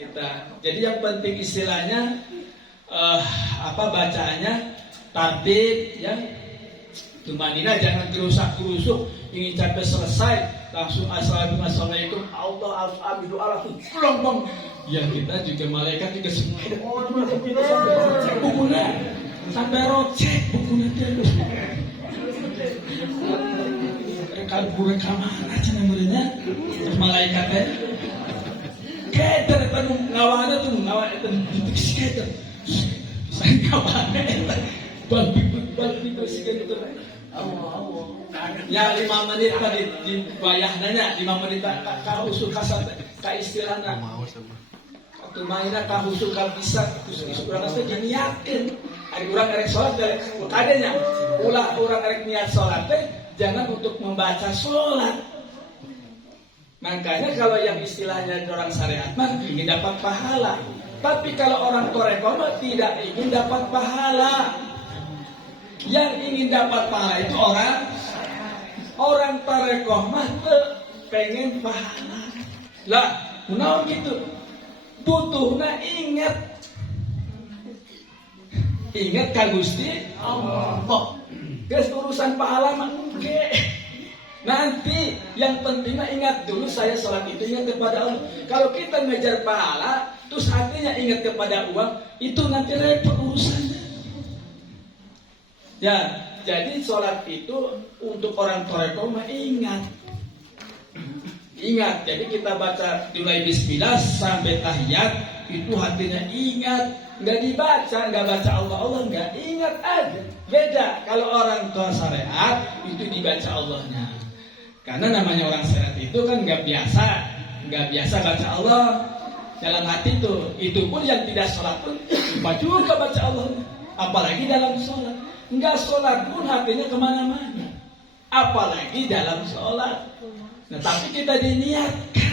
kita. Jadi yang penting istilahnya bacaannya tartib ya. Tumanina jangan gerusak-gerusuk, ingin sampai selesai langsung assalamualaikum Allah alhamdulillah pulang. Ya kita juga malaikat juga bukunya sampai rocek bukunya terus. Rekaman aja namanya terus malaikatnya keter itu ngawana tuh titik skater saya ngawana balik itu ya 5 menit tadi dibayah nanya 5 menit kau usul kasar ka istilahnya waktu mainnya kau usul kau bisa usul kurang itu diniatkan ada orang erek sholat adanya ulah orang erek niat sholat jangan untuk membaca sholat. Makanya kalau yang istilahnya orang syariat mah ingin dapat pahala. Tapi kalau orang toreko mah tidak ingin dapat pahala. Yang ingin dapat pahala itu orang toreko mah pengen pahala. Lah, kenapa gitu? Butuhnya ingat ka Gusti Allah. Guys, urusan pahala mah nanti yang pentingnya ingat dulu saya sholat itu ingat kepada Allah. Kalau kita ngejar pahala terus hatinya ingat kepada uang, itu nanti repot urusannya. Ya, jadi sholat itu untuk orang toreko mah ingat. Jadi kita baca mulai bismillah sampai tahiyat itu hatinya ingat. Nggak baca Allah nggak ingat aja. Beda kalau orang tua syariat itu dibaca Allahnya. Karena namanya orang syariat itu kan nggak biasa baca Allah dalam hati itu pun yang tidak sholat pun lupa juga baca Allahnya. Apalagi dalam sholat, nggak sholat pun hatinya kemana-mana. Apalagi dalam sholat. Nah tapi kita diniatkan.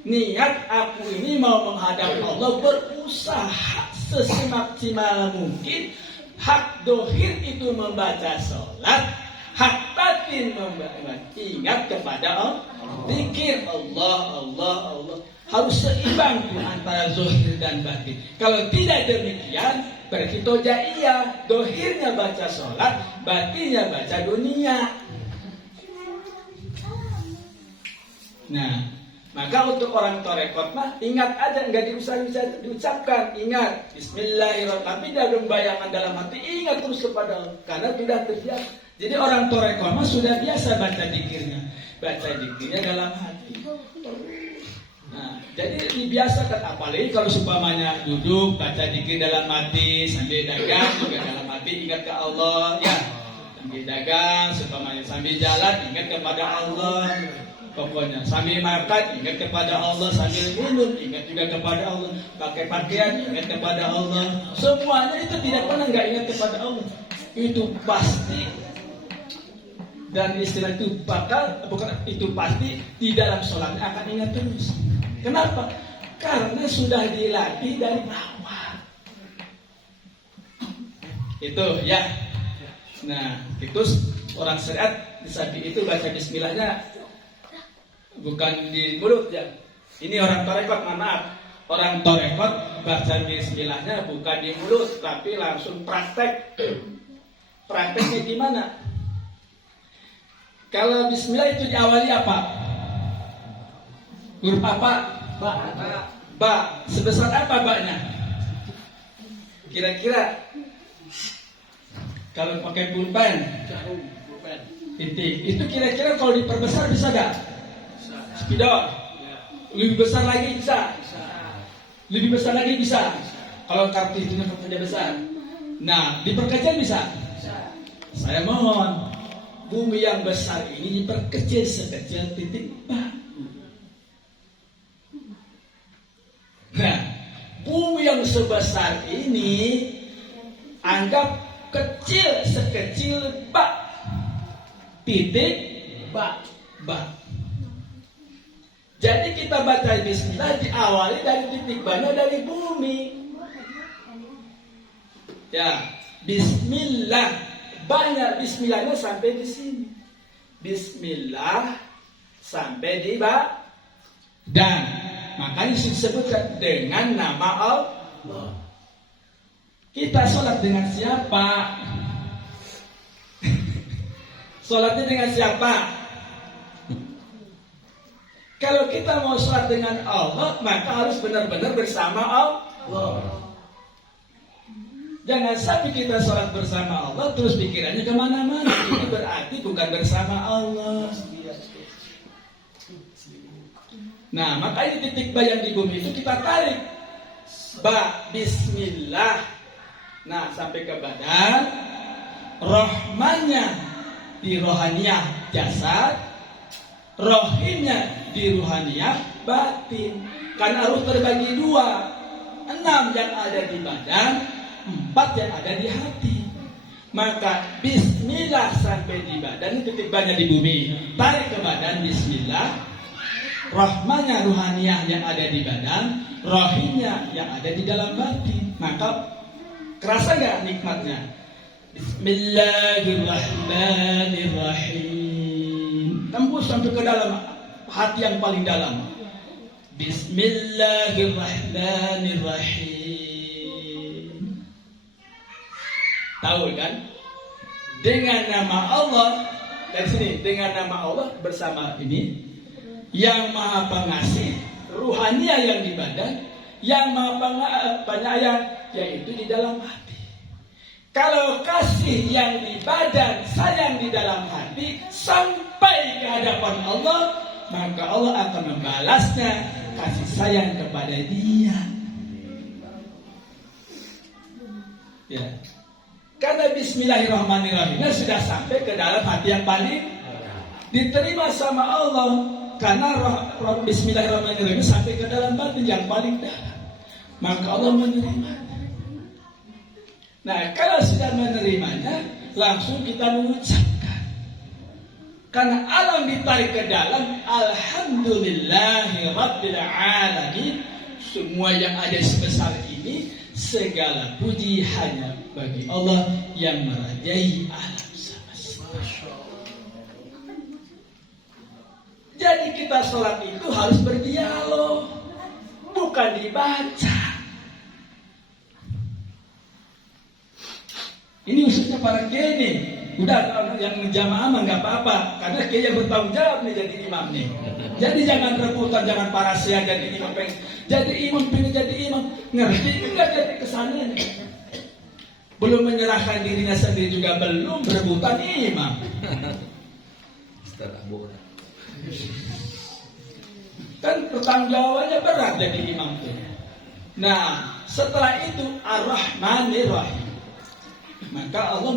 Niat aku ini mau menghadap Allah, berusaha semaksimal mungkin. Hak dohir itu membaca sholat, hak batin ingat kepada Allah. Zikir Allah, Allah, Allah. Harus seimbang antara zahir dan batin. Kalau tidak demikian, berarti tojaiyah, dohirnya baca sholat, batinnya baca dunia. Nah, maka untuk orang torekot mah ingat aja, nggak diucapkan, ingat Bismillahirrahmanirrahim, tapi dalam bayangan dalam hati ingat terus kepada Allah, karena sudah terbiasa. Jadi orang torekot mah sudah biasa baca zikirnya dalam hati. Nah, jadi dibiasakan, apalagi kalau supamanya duduk baca zikir dalam hati, sambil dagang juga dalam hati ingat ke Allah, ya. Sambil dagang, supamanya sambil jalan ingat kepada Allah. Pokoknya sambil makan ingat kepada Allah, sambil minum ingat juga kepada Allah, pakai pakaian ingat kepada Allah. Semuanya itu tidak pernah nggak ingat kepada Allah. Itu pasti. Dan istilah itu pasti di dalam sholat akan ingat terus. Kenapa? Karena sudah dilatih dari awal. Itu ya. Nah, itu orang syariat di samping itu baca bismillahnya bukan di mulut ya. Ini orang torekot, maaf. Orang torekot baca bismillahnya bukan di mulut, tapi langsung praktek. Prakteknya gimana? Kalau bismillah itu diawali apa? Huruf apa? Ba. Sebesar apa ba-nya? Kira-kira kalau pakai pulpen titik, itu kira-kira kalau diperbesar bisa gak? Spidol. Lebih besar lagi bisa. Lebih besar lagi bisa. Kalau kartu itu tidak besar. Nah, diperkecil bisa. Saya mohon bumi yang besar ini diperkecil sekecil titik ba. Nah, bumi yang sebesar ini anggap kecil sekecil ba. Titik ba. Jadi kita baca bismillah diawali dari titik ba-nya dari bumi. Ya, bismillah. Banyak bismillahnya sampai di sini. Bismillah sampai di ba. Dan makanya disebutkan dengan nama Allah. Kita sholat dengan siapa? Sholatnya dengan siapa? Kalau kita mau sholat dengan Allah, maka harus benar-benar bersama Allah. Jangan sampai kita sholat bersama Allah terus pikirannya kemana-mana. Ini berarti bukan bersama Allah. Nah, maka ini titik ba yang di bumi itu kita tarik. Ba, bismillah. Nah, sampai ke badan. Rahmannya di rohaniyah jasad. Rohimnya di ruhaniyah batin. Karena harus terbagi dua. 6 yang ada di badan, 4 yang ada di hati. Maka bismillah sampai di badan, titik ba-nya di bumi. Tarik ke badan, bismillah. Rahmannya ruhaniyah yang ada di badan, rohimnya yang ada di dalam batin. Maka kerasa gak nikmatnya? Bismillahirrahmanirrahim. Tembus sampai ke dalam hati yang paling dalam. Bismillahirrahmanirrahim. Tahu kan? Dengan nama Allah, dari sini, dengan nama Allah bersama ini, yang maha pengasih, ruhania yang di badan, yang maha penyayang, yaitu di dalam hati. Kalau kasih yang di badan, sayang di dalam hati, sampai ke hadapan Allah, maka Allah akan membalasnya kasih sayang kepada dia. Ya. Karena bismillahirrahmanirrahimnya sudah sampai ke dalam hati yang paling diterima sama Allah. Karena bismillahirrahmanirrahim sampai ke dalam batin yang paling dalam, maka Allah menerima. Nah, kalau sudah menerimanya, langsung kita mengucapkan. Karena alam ditarik ke dalam, alhamdulillahi rabbil alamin. Semua yang ada sebesar ini, segala puji hanya bagi Allah yang merajai alam semesta. kita sholat itu harus berdialog, bukan dibaca. Ini khususnya para kiai nih. Udah yang jamaah mah nggak apa-apa, karena kiai yang bertanggung jawab nih jadi imam nih. Jadi jangan rebutan, jangan parasia jadi imam pengen jadi imam, ngerti nggak jadi kesana nih. Belum menyerahkan dirinya sendiri juga belum berebutan imam. Kan pertanggung jawabannya berat jadi imam tuh. Nah, setelah itu Ar-Rahmanir Rahim. Maka Allah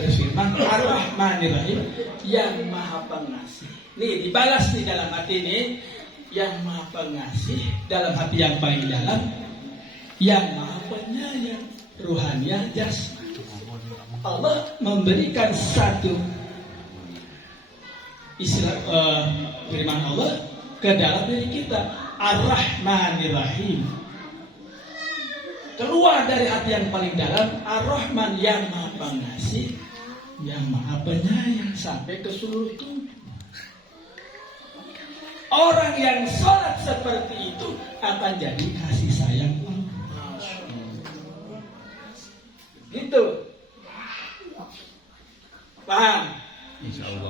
berfirman Ar-Rahmanir Rahim, yang Maha Pengasih. Nih dibalas di dalam hati ini, yang Maha Pengasih dalam hati yang paling dalam, yang Maha Penyayang ruhaniah jasmani. Allah memberikan satu istilah firman Allah ke dalam diri kita, Ar-Rahmanir Rahim. Keluar dari hati yang paling dalam, Ar-Rahman yang Maha Pengasih, yang Maha Penyayang sampai ke seluruh tubuh. Orang yang sholat seperti itu akan jadi kasih sayang Allah. Gitu. Paham?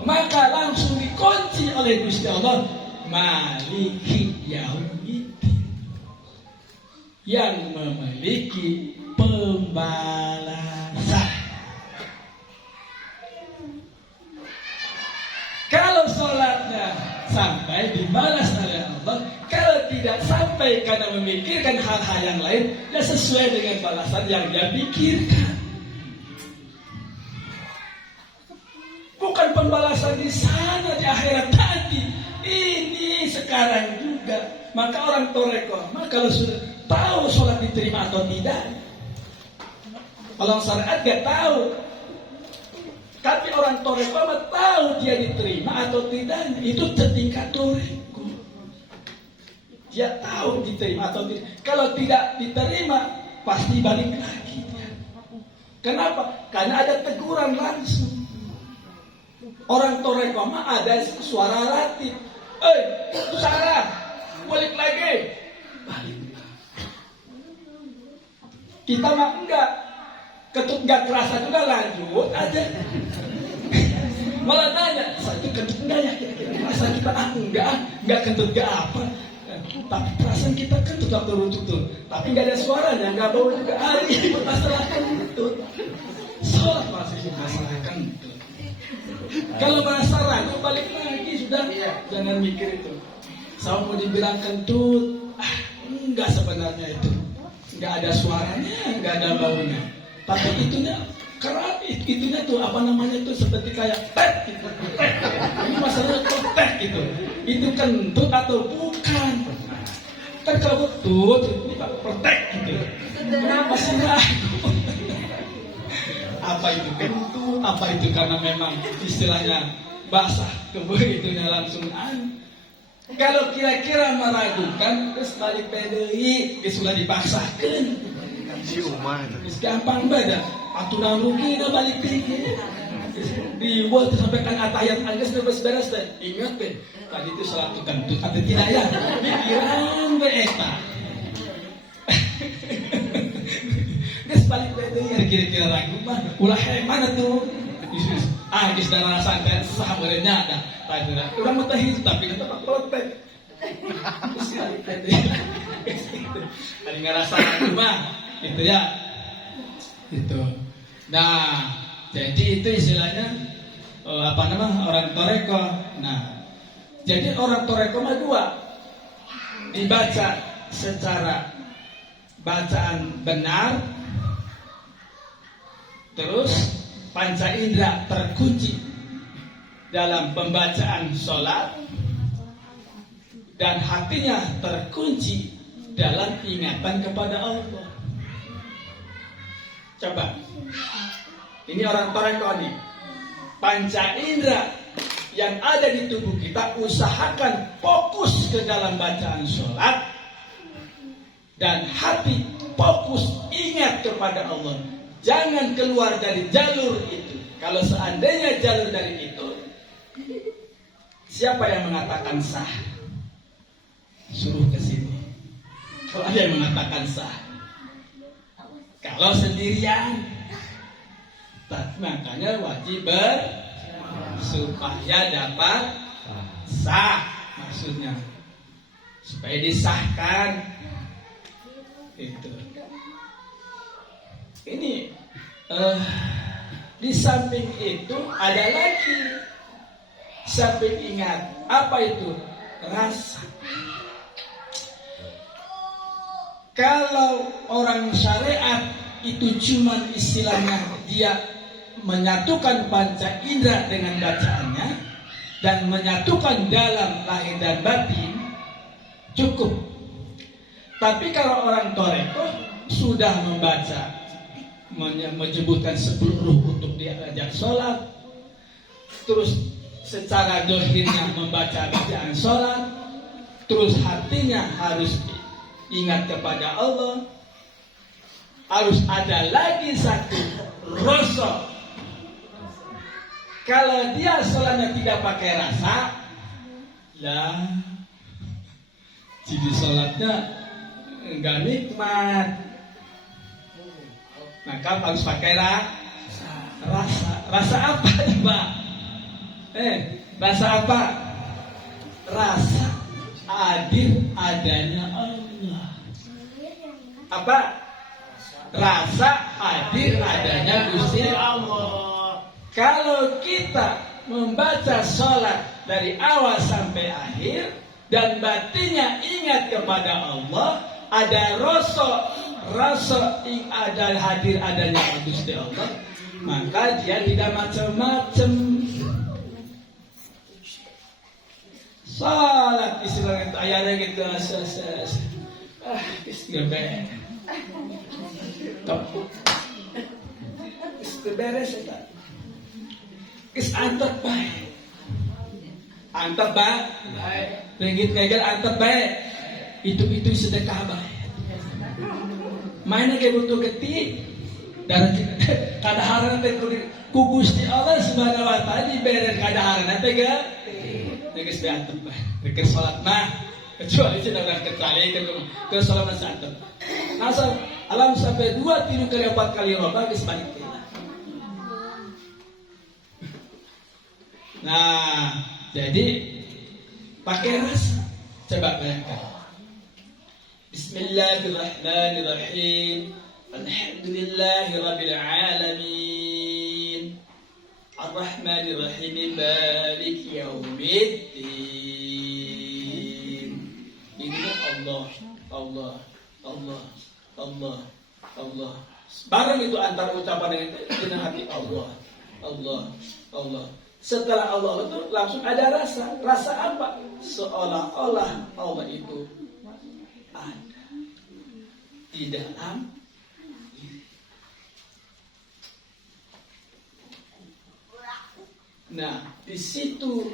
Maka langsung dikunci oleh Gusti Allah, Maliki Yaumiddin, yang memiliki pembalasan. Kalau sholatnya sampai dibalas oleh Allah, kalau tidak sampai karena memikirkan hal-hal yang lain, ya sesuai dengan balasan yang dia pikirkan. Bukan pembalasan di sana di akhirat nanti, ini sekarang juga. Maka orang toreko, kalau sudah tahu sholat diterima atau tidak, kalau syariat gak tahu. Tapi orang toreko tahu dia diterima atau tidak. Itu setingkat toreko. Dia tahu diterima atau tidak. Kalau tidak diterima, pasti balik lagi dia. Kenapa? Karena ada teguran langsung. Orang toreko ada suara latih. Salah, balik lagi. Balik. Kita mah enggak. Ketut enggak kerasa juga, lanjut aja. Malah nanya, saya kentut enggak ya? Perasaan kita enggak kentut enggak apa. Tapi perasaan kita kentut waktu betul. Tapi enggak ada suaranya, enggak bau juga. Ini masalah kentut. Sholat masih masalah kentut. Kalau merasa ragu balik lagi sudah, jangan mikir itu. Saya mau dibilang kentut, enggak sebenarnya itu. Enggak ada suaranya, enggak ada baunya. Tapi itunya kerat, itunya tuh apa namanya itu seperti kayak tek gitu. Ini masalahnya tek gitu. Itu kentut atau bukan? Kan kalau kentut ini tek gitu. Kenapa sih ragu? Apa itu kentut? Apa itu karena memang istilahnya basah itunya langsung Kalau kira-kira meragukan, terus balik PDI, sudah dipaksakan. Gampang banget. Aturan rugi udah balik tinggi. Dibuat sampaikan atayat angges beres-beres deh. Ingat deh, tadi itu salah tukang tut atau tidak ya? Pikiran beeta. Terus balik PDI, kira-kira ragu mah. Ulah mana tuh? Agis dan rasa sah merenya ada. Orang mutahin tapi kita tak protek. Terus balik PDI. Tadi ngerasa ragu mah. Itu ya, itu. Nah, jadi itu istilahnya orang toreko. Nah, jadi orang toreko mah dua, dibaca secara bacaan benar, terus panca indera terkunci dalam pembacaan sholat, dan hatinya terkunci dalam ingatan kepada Allah. Coba, ini orang toreko nih, panca indera yang ada di tubuh kita usahakan fokus ke dalam bacaan sholat, dan hati fokus ingat kepada Allah. Jangan keluar dari jalur itu. Kalau seandainya jalur dari itu, Siapa yang mengatakan sah? Suruh ke sini. Kalau ada yang mengatakan sah. Kalau sendirian, makanya wajib supaya dapat sah, maksudnya supaya disahkan. Itu. Ini di samping itu ada lagi. Samping ingat, apa itu? Rasa. Kalau orang syariat itu cuma istilahnya dia menyatukan panca indera dengan bacaannya dan menyatukan dalam lahir dan batin, cukup. Tapi kalau orang toreko sudah membaca, menyebutkan 10 ruh untuk diajak sholat, terus secara dohirnya membaca bacaan sholat, terus hatinya harus ingat kepada Allah, harus ada lagi satu rasa. Kalau dia sholatnya tidak pakai rasa, lah, jadi sholatnya enggak nikmat. Maka harus pakai rasa. Rasa apa coba? Rasa apa? Rasa hadir adanya Allah. Apa? Rasa hadir adanya Gusti Allah. Kalau kita membaca sholat dari awal sampai akhir dan batinnya ingat kepada Allah, ada rasa ada hadir adanya Gusti Allah, maka dia tidak macam-macam. Salat istilahnya itu ayatnya gitu istilahnya beres ya. Kis antep baik. Antep baik. Ringgit ngegel antep baik. Itu sedekah baik. Mainnya kayak butuh ketik. Dan kadaharan teh ku Gusti Allah Subhanahu wa taala dibere kadaharan teh ga. Geus beantep bae. Keur salat mah kecuali cenah urang kecuali ke salat mah antep. Asal alam sampai 2, 3 kali 4 kali roba geus balik teh. Nah, jadi pakai rasa. Coba bayangkan. Bismillahirrahmanirrahim. Alhamdulillahirabbil alamin. Ar-Rahmanir-Rahim. Maliki yaumiddin. Ini Allah. Barang itu antara ucapan dengan hati Allah. Setelah Allah itu langsung ada rasa. Rasa apa? Seolah-olah Allah itu ada di dalam diri. Nah, di situ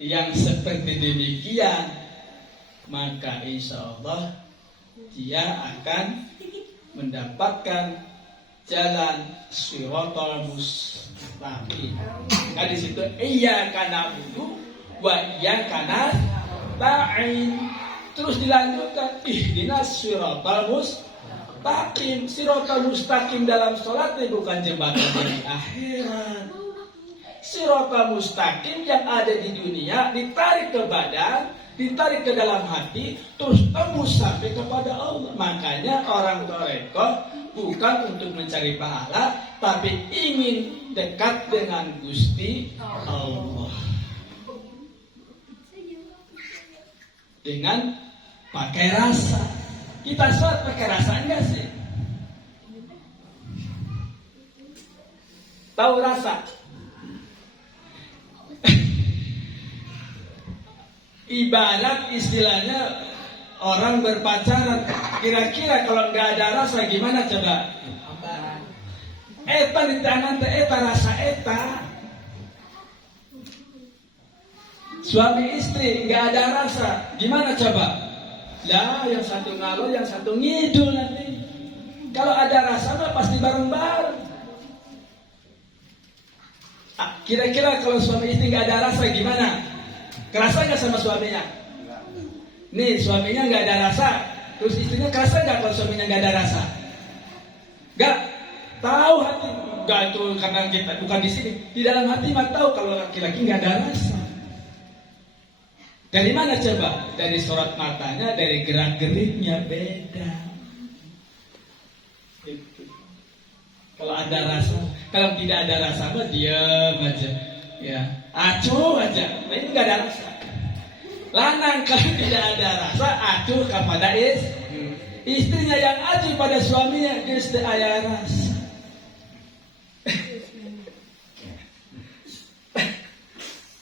yang seperti demikian, maka insya Allah dia akan mendapatkan jalan Shiratal Mustaqim. Nah di situ iyyaka na'budu wa iyyaka nasta'in. Terus dilanjutkan ihdinas Shiratal Mustaqim. Shiratal Mustaqim dalam sholat itu bukan jembatan di akhirat. Shiratal Mustaqim yang ada di dunia ditarik ke badan, ditarik ke dalam hati, terus tembus sampai kepada Allah. Makanya orang toreko bukan untuk mencari pahala, tapi ingin dekat dengan Gusti Allah. Dengan pakai rasa. Kita sholat pakai rasa enggak sih? Tahu rasa? Ibarat istilahnya orang berpacaran, kira-kira kalau nggak ada rasa gimana coba? Eta di tangan teh eta rasa eta. Suami istri nggak ada rasa, gimana coba? Lah yang satu ngalor, yang satu ngidul nanti. Kalau ada rasa mah pasti bareng-bareng. Kira-kira kalau suami istri nggak ada rasa gimana? Kerasa nggak sama suaminya? Nih suaminya nggak ada rasa, terus istrinya kerasa nggak kalau suaminya nggak ada rasa? Nggak tahu hati, nggak itu karena kita bukan di sini. Di dalam hati mah tahu kalau laki-laki nggak ada rasa. Dari mana coba? Dari sorot matanya, dari gerak-geriknya beda. Gitu. Kalau ada rasa, kalau tidak ada rasa mah diam aja, ya acuh aja. Nah itu nggak ada rasa. Lanang kalau tidak ada rasa acuh kepada istrinya yang acuh pada suaminya geus teu aya rasa.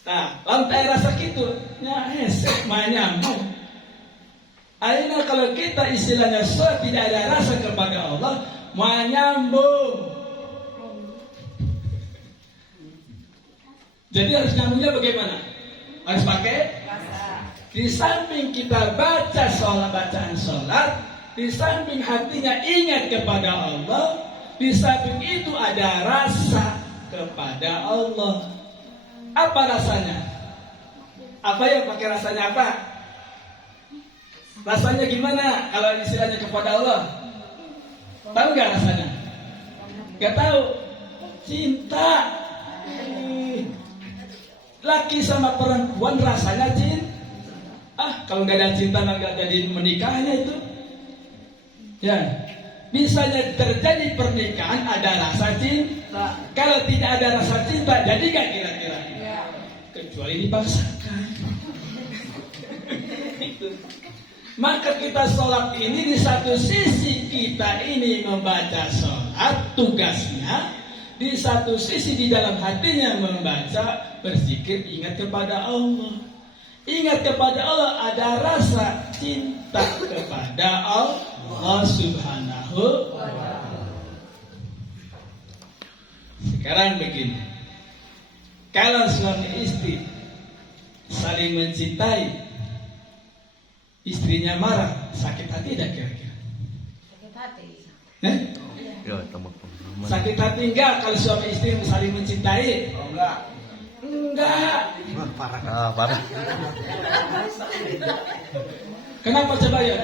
Nah, lantai rasa gitu, nya hesek mah nyambung. Akhirnya kalau kita istilahnya tidak ada rasa kepada Allah, mah nyambung. Jadi harus nyambungnya bagaimana? Harus pakai rasa. Di samping kita baca bacaan sholat, di samping hatinya ingat kepada Allah, di samping itu ada rasa kepada Allah. Apa rasanya? Apa ya pakai rasanya apa? Rasanya gimana kalau istilahnya kepada Allah? Tahu nggak rasanya? Nggak tahu. Cinta. Laki sama perempuan rasanya cinta. Kalau nggak ada cinta nggak jadi menikahnya itu. Ya, bisanya terjadi pernikahan ada rasa cinta. Kalau tidak ada rasa cinta, jadi nggak kira-kira? Kecuali dipaksakan. Maka kita sholat ini di satu sisi kita ini membaca sholat tugasnya, di satu sisi di dalam hatinya membaca berzikir ingat kepada Allah. Ingat kepada Allah ada rasa cinta kepada Allah Subhanahu wa ta'ala. Sekarang begini. Kalau suami istri saling mencintai, istrinya marah, sakit hati tidak kira-kira? Sakit hati. Ya, tambah. Sakit hati enggak kalau suami istri saling mencintai? Oh, enggak. Enggak. Parah. Kenapa coba ya?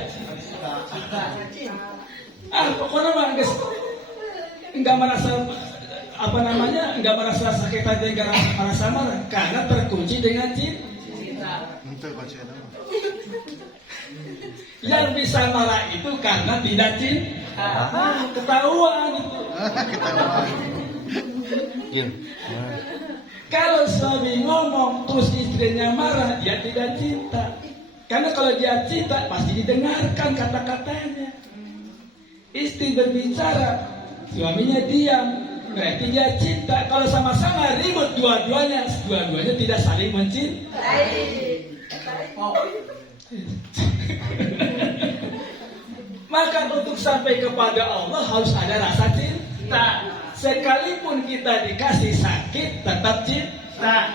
Pokoknya mah enggak merasa enggak merasa sakit hati, enggak merasa marah karena terkunci dengan cinta. Yang bisa marah itu karena tidak cinta. Ketahuan itu. Iya. Kalau suami ngomong terus istrinya marah, dia tidak cinta. Karena kalau dia cinta pasti didengarkan kata-katanya. Istri berbicara, suaminya diam, berarti dia cinta. Kalau sama-sama ribut dua-duanya tidak saling mencintai. Maka untuk sampai kepada Allah harus ada rasa cinta. Sekalipun kita dikasih sakit, tetap cinta.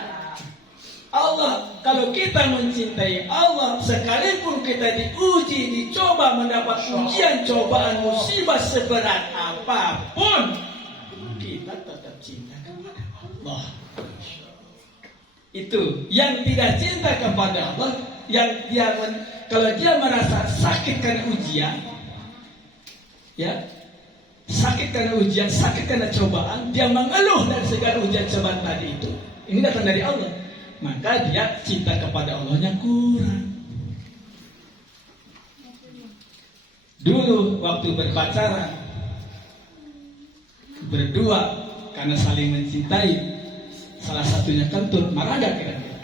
Allah, kalau kita mencintai Allah, sekalipun kita diuji, dicoba, mendapat ujian, cobaan, musibah seberat apapun, kita tetap cinta kepada Allah. Itu yang tidak cinta kepada Allah, yang kalau dia merasa sakit karena ujian, ya, sakit karena ujian, sakit karena cobaan, dia mengeluh dari segala ujian cobaan tadi itu, ini datang dari Allah, maka dia cinta kepada Allahnya kurang. Dulu waktu berpacaran berdua karena saling mencintai, salah satunya kentut, marah gak kira-kira?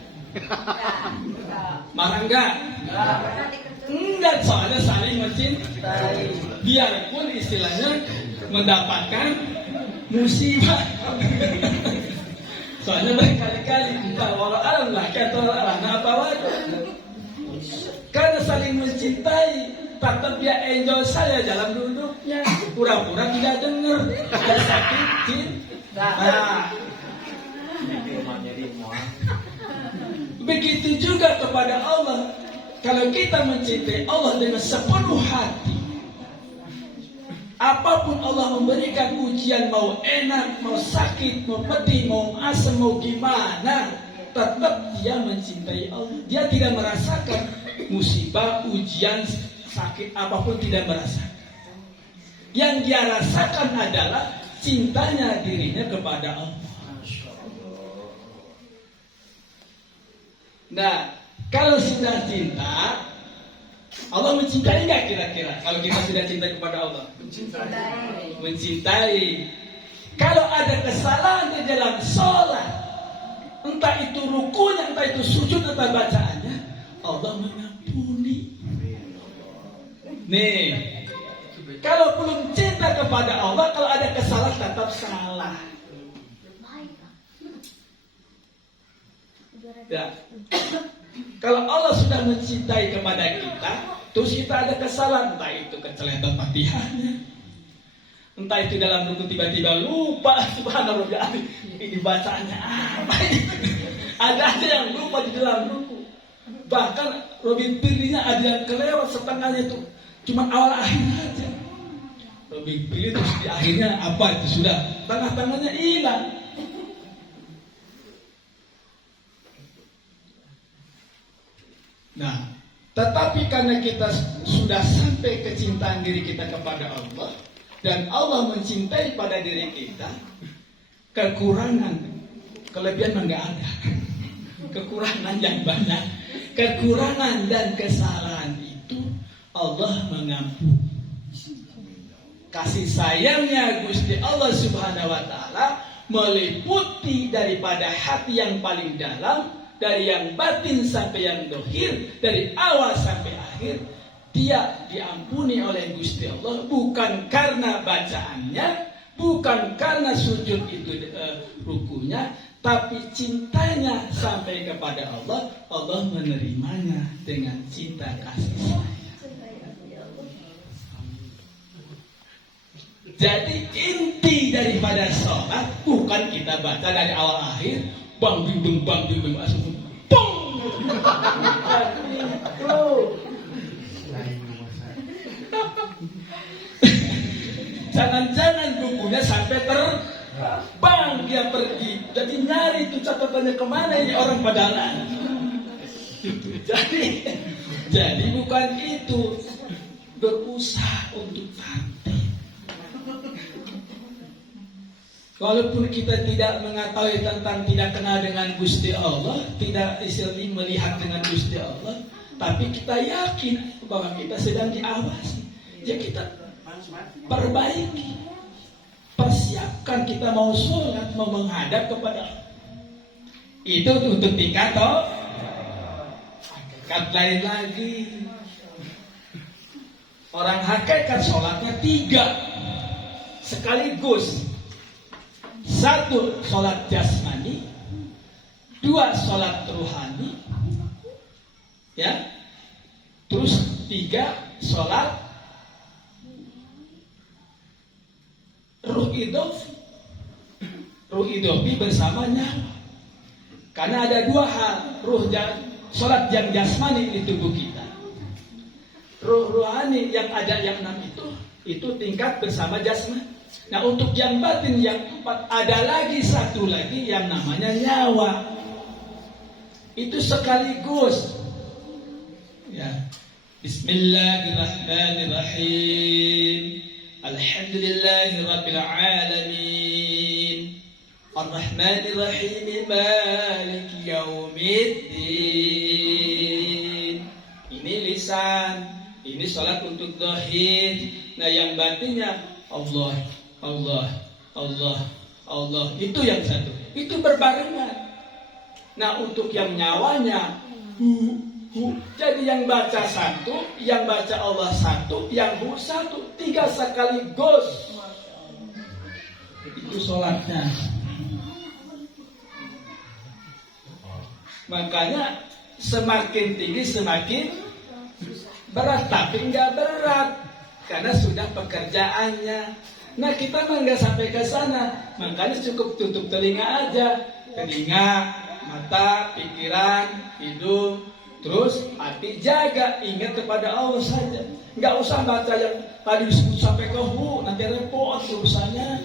Marah enggak? Enggak, soalnya saling mencintai. Biarpun istilahnya mendapatkan musibah. Soalnya berkali-kali entah walau alam laki atau anak apa waduh. Karena saling mencintai, tetap dia enjoy saya dalam duduknya, pura-pura tidak dengar, dia sakit cinta. Begitu juga kepada Allah. Kalau kita mencintai Allah dengan sepenuh hati, apapun Allah memberikan ujian, mau enak, mau sakit, mau pedih, mau asam, mau gimana, tetap dia mencintai Allah. Dia tidak merasakan musibah, ujian, sakit apapun, tidak merasakan. Yang dia rasakan adalah cintanya dirinya kepada Allah. Nah, kalau sudah cinta, Allah mencintai nggak kira-kira? Kalau kita sudah cinta kepada Allah, mencintai. Kalau ada kesalahan di dalam sholat, entah itu rukunya, entah itu sujud, entah bacaannya, Allah mengampuni. Nih, kalau belum cinta kepada Allah, kalau ada kesalahan tetap salah. Ya. Kalau Allah sudah mencintai kepada kita, terus kita ada kesalahan, entah itu keceletot Fatihahnya, entah itu dalam ruku tiba-tiba lupa, subhanallah, ini bacaannya apa ini? Ada aja yang lupa di dalam ruku. Bahkan Robin pilihnya ada yang kelewat setengahnya itu, cuma awal akhir aja. Robin pilih terus di akhirnya apa itu sudah tengah-tengahnya hilang. Nah, tetapi karena kita sudah sampai kecintaan diri kita kepada Allah, dan Allah mencintai pada diri kita, kekurangan, kelebihan enggak ada. Kekurangan yang banyak, kekurangan dan kesalahan itu Allah mengampuni. Kasih sayangnya Gusti Allah Subhanahu wa taala meliputi daripada hati yang paling dalam, dari yang batin sampai yang dohir, dari awal sampai akhir. Dia diampuni oleh Gusti Allah bukan karena bacaannya, bukan karena sujud itu rukunya, tapi cintanya sampai kepada Allah. Allah menerimanya dengan cinta kasih sayang. Jadi inti daripada sholat bukan kita baca dari awal akhir, bang bimbing asal pung. Jangan-jangan bukunya sampai terbang dia pergi. Jadi nyari itu catatannya kemana ini orang Padalarang. Jadi bukan itu, berusaha untuk tampil. Walaupun kita tidak mengetahui tentang, tidak kenal dengan Gusti Allah, tidak istilahnya melihat dengan Gusti Allah, tapi kita yakin bahwa kita sedang diawasi. Ya kita perbaiki, persiapkan kita mau sholat, mau menghadap kepada Allah. Itu untuk tingkat hakikat lain lagi. Orang hakikat sholatnya 3 sekaligus. 1 sholat jasmani, 2 sholat ruhani, ya, terus 3 sholat ruh idofi bersama nyawa. Karena ada 2 hal, sholat yang jasmani di tubuh kita, ruh ruhani yang ada yang 6 itu tingkat bersama jasmani. Nah, untuk yang batin yang 4 ada lagi 1 lagi yang namanya nyawa. Itu sekaligus. Ya. Bismillahirrahmanirrahim. Alhamdulillahirabbil alamin. Arrahmanirrahim. Maliki yaumiddin. Ini lisan, ini salat untuk zahir. Nah, yang batinnya Allah, Allah, Allah, Allah. Itu yang 1. Itu berbarengan. Nah, untuk yang nyawanya jadi yang baca 1, yang baca Allah 1, yang hu 1, 3 sekaligus. Itu sholatnya. Makanya semakin tinggi semakin berat, tapi enggak berat karena sudah pekerjaannya. Nah, kita mah nggak sampai ke sana, makanya cukup tutup telinga aja, telinga, mata, pikiran, hidung, Terus hati jaga, ingat kepada Allah saja. Nggak usah baca yang tadi disebut sampai ke hu, nanti repot urusannya.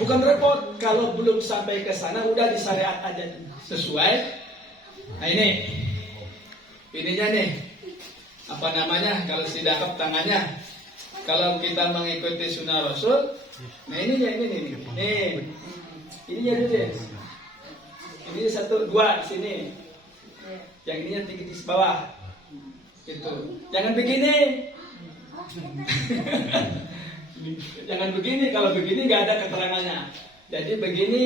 Bukan repot, kalau belum sampai ke sana udah di syariat aja sesuai. Nah ininya nih, apa namanya? Kalau sudah ke tangannya, kalau kita mengikuti sunnah Rasul, nah ini dulu deh. Ini 1, 2 di sini. Yang ininya tinggi di bawah. Gitu. Jangan begini. Jangan begini, kalau begini nggak ada keterangannya. Jadi begini.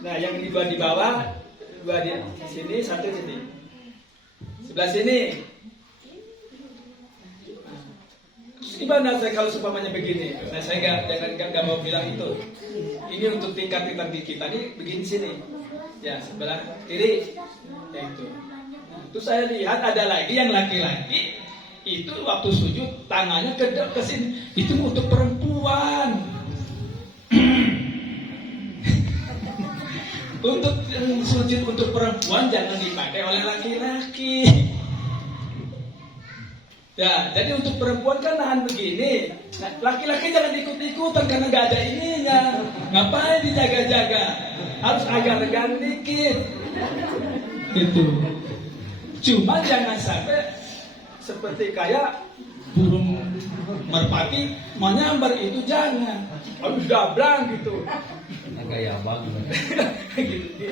Nah, yang dua di bawah, 2 di sini, 1 di sini. Sebelah sini. Terus gimana saya kalau seumpamanya begini? Nah, saya nggak mau bilang itu. Ini untuk tingkat di kita ini begini sini. Ya, sebelah kiri. Ya itu. Terus saya lihat ada lagi yang laki-laki itu waktu sujud tangannya ke sini. Itu untuk perempuan. Untuk sujud untuk perempuan jangan dipakai oleh laki-laki. Ya, jadi untuk perempuan kan nahan begini. Nah, laki-laki jangan ikut-ikutan karena nggak ada ininya. Ngapain dijaga-jaga? Harus agak regang dikit. Itu. Cuma jangan sampai seperti kayak burung merpati menyambar, itu jangan. Harus gablang gitu. Kayak abang. Gitu.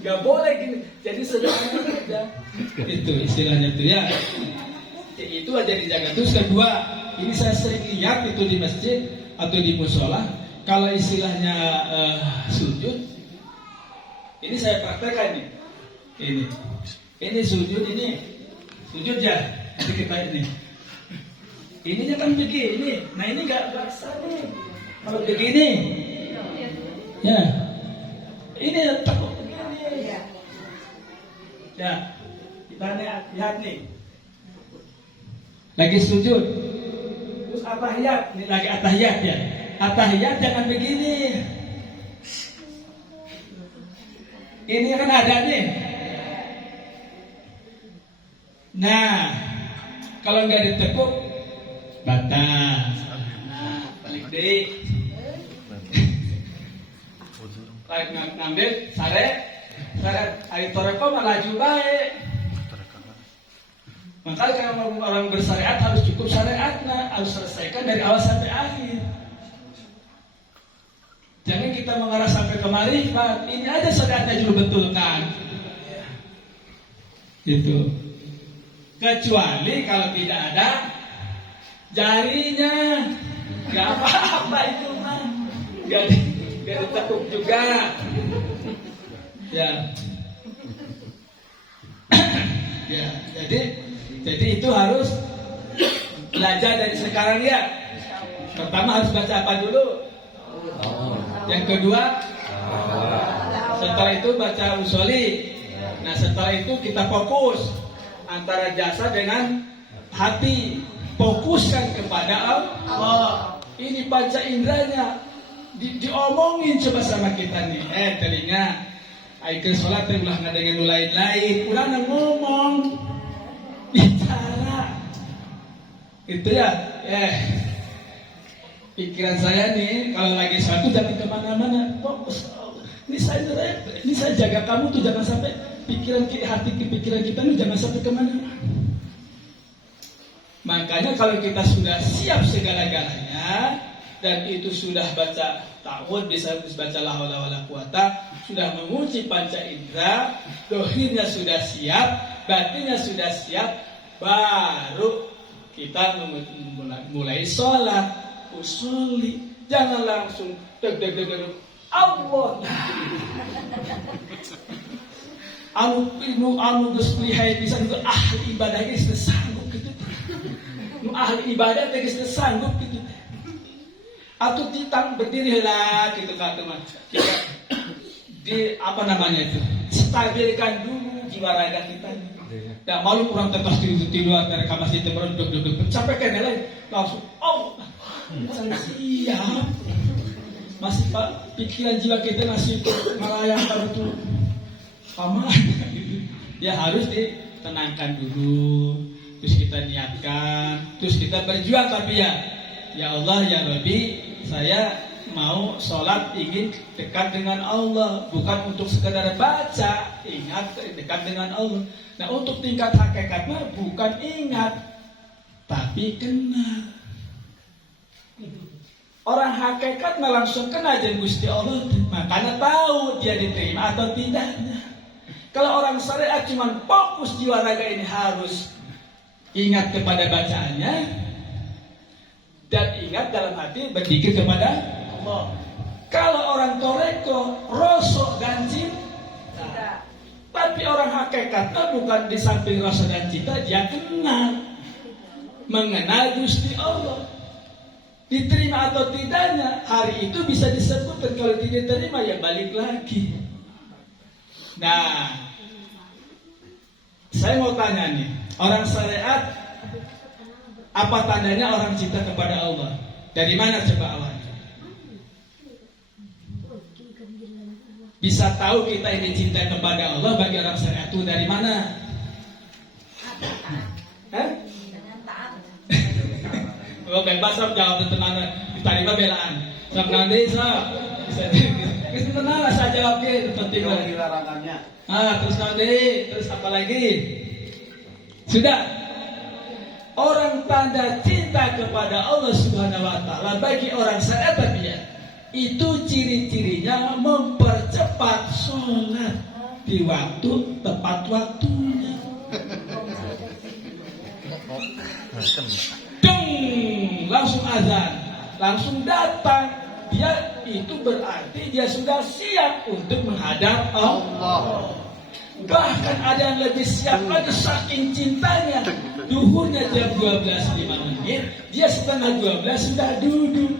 Nggak boleh gini. Jadi sederhana aja. Itu istilahnya itu ya. Itu aja dijaga. Terus kedua, ini saya sering lihat itu di masjid atau di musola, kalau istilahnya sujud, ini saya praktekkan nih. Ini sujud ya. Nanti kita ini. Ininya kan begini. Nah ini nggak bisa nih. Kalau begini, ya. Ini takut begini. Ya, kita lihat nih. Lagi sujud. Terus atahiyat, ini lagi atahiyat ya. Atahiyat jangan begini. Ini kan ada nih. Nah, kalau nggak ditekuk, batas. Nah, balik deh. Lagi ngambil sare, air toreko malah laju baik. Maka kalau orang bersyariat harus cukup syariatnya, harus selesaikan dari awal sampai akhir. Jangan kita mengarah sampai ke marifat. Ini aja syariatnya dulu betulkan. Itu. Kecuali kalau tidak ada jarinya, nggak apa-apa itu mah. Nggak ditekuk juga. Ya. Ya, jadi itu harus belajar dari sekarang ya. Pertama harus baca apa dulu? Yang kedua, setelah itu baca usoli. Nah setelah itu kita fokus antara jasa dengan hati. Fokuskan kepada Allah. Ini panca indranya diomongin coba sama kita nih. Telinga, aikal sholat terulah ngadengen lain-lain. Udah ngomong. Bicara itu ya, pikiran saya nih kalau lagi satu jangan kemana-mana, fokus. Ini saya jaga kamu tuh jangan sampai hati pikiran kita ini jangan sampai kemana-mana. Makanya kalau kita sudah siap segala-galanya dan itu sudah baca ta'awud, bisa baca la haula wala quwata, sudah menguji panca indera, dohirnya sudah siap, batinnya sudah siap, baru kita mulai sholat, usolli. Jangan langsung deg Allah. Anu geus lihai pisan itu ahli ibadah geus sanggup gitu. Nu ahli ibadah teh geus sanggup gitu. Atau ditang berdiri lah gitu kata teman. Di apa namanya itu? Stabilkan dulu jiwa raga kita. Ya malu kurang tetas tidur antara kamar situ merunduk sampai ke lain langsung saya siap. Masih pak pikiran jiwa kita masih melayang itu aman gitu. Ya harus tenangkan dulu, terus kita niatkan, terus kita berjuang. Tapi ya Allah ya Rabbi, saya mau sholat ingin dekat dengan Allah, bukan untuk sekedar baca, ingat dekat dengan Allah. Nah untuk tingkat hakikatnya bukan ingat, tapi kenal. Orang hakikat langsung kenal dengan Gusti Allah, makanya tahu dia diterima atau tidaknya. Kalau orang syariat cuma fokus jiwa raga ini harus ingat kepada bacaannya dan ingat dalam hati berzikir kepada Allah. Kalau orang toreko, rosok dan cinta. Tapi orang hakikatnya bukan di samping rasa dan cinta, dia kenal, mengenal Gusti Allah. Diterima atau tidaknya, hari itu bisa disebutkan. Kalau tidak diterima, ya balik lagi. Nah, saya mau tanya nih, orang syariat, apa tandanya orang cinta kepada Allah? Dari mana coba awalnya? Bisa tahu kita ini cinta kepada Allah bagi orang syariat itu dari mana? Oh, bebas sob jawab teman diterima belaan. Sob nanti sob. Kita tenang lah saya jawab ke penting lah dilarangannya. Terus nanti terus apa lagi? Sudah. Orang tanda cinta kepada Allah Subhanahu wa taala bagi orang syariat itu ciri-cirinya mempercepat sholat di waktu tepat waktunya. Langsung azan, langsung datang. Dia itu berarti dia sudah siap untuk menghadap Allah. Bahkan ada yang lebih siap lagi saking cintanya. Duhurnya jam 12.05, dia setengah 12 sudah duduk.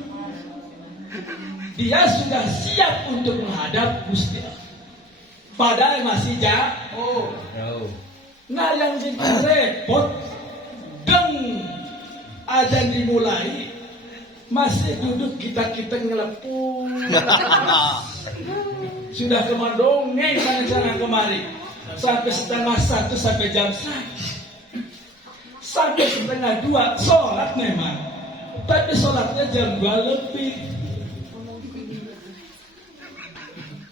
Dia sudah siap untuk menghadap Gusti Allah. Padahal masih jauh. Nah yang bikin repot, azan dimulai, masih duduk kita ngelepung. Sudah kemandongeng sana kemari. Sampai setengah 1 sampai jam 1. Sampai setengah 2 sholat memang. Tapi sholatnya jam 2 lebih.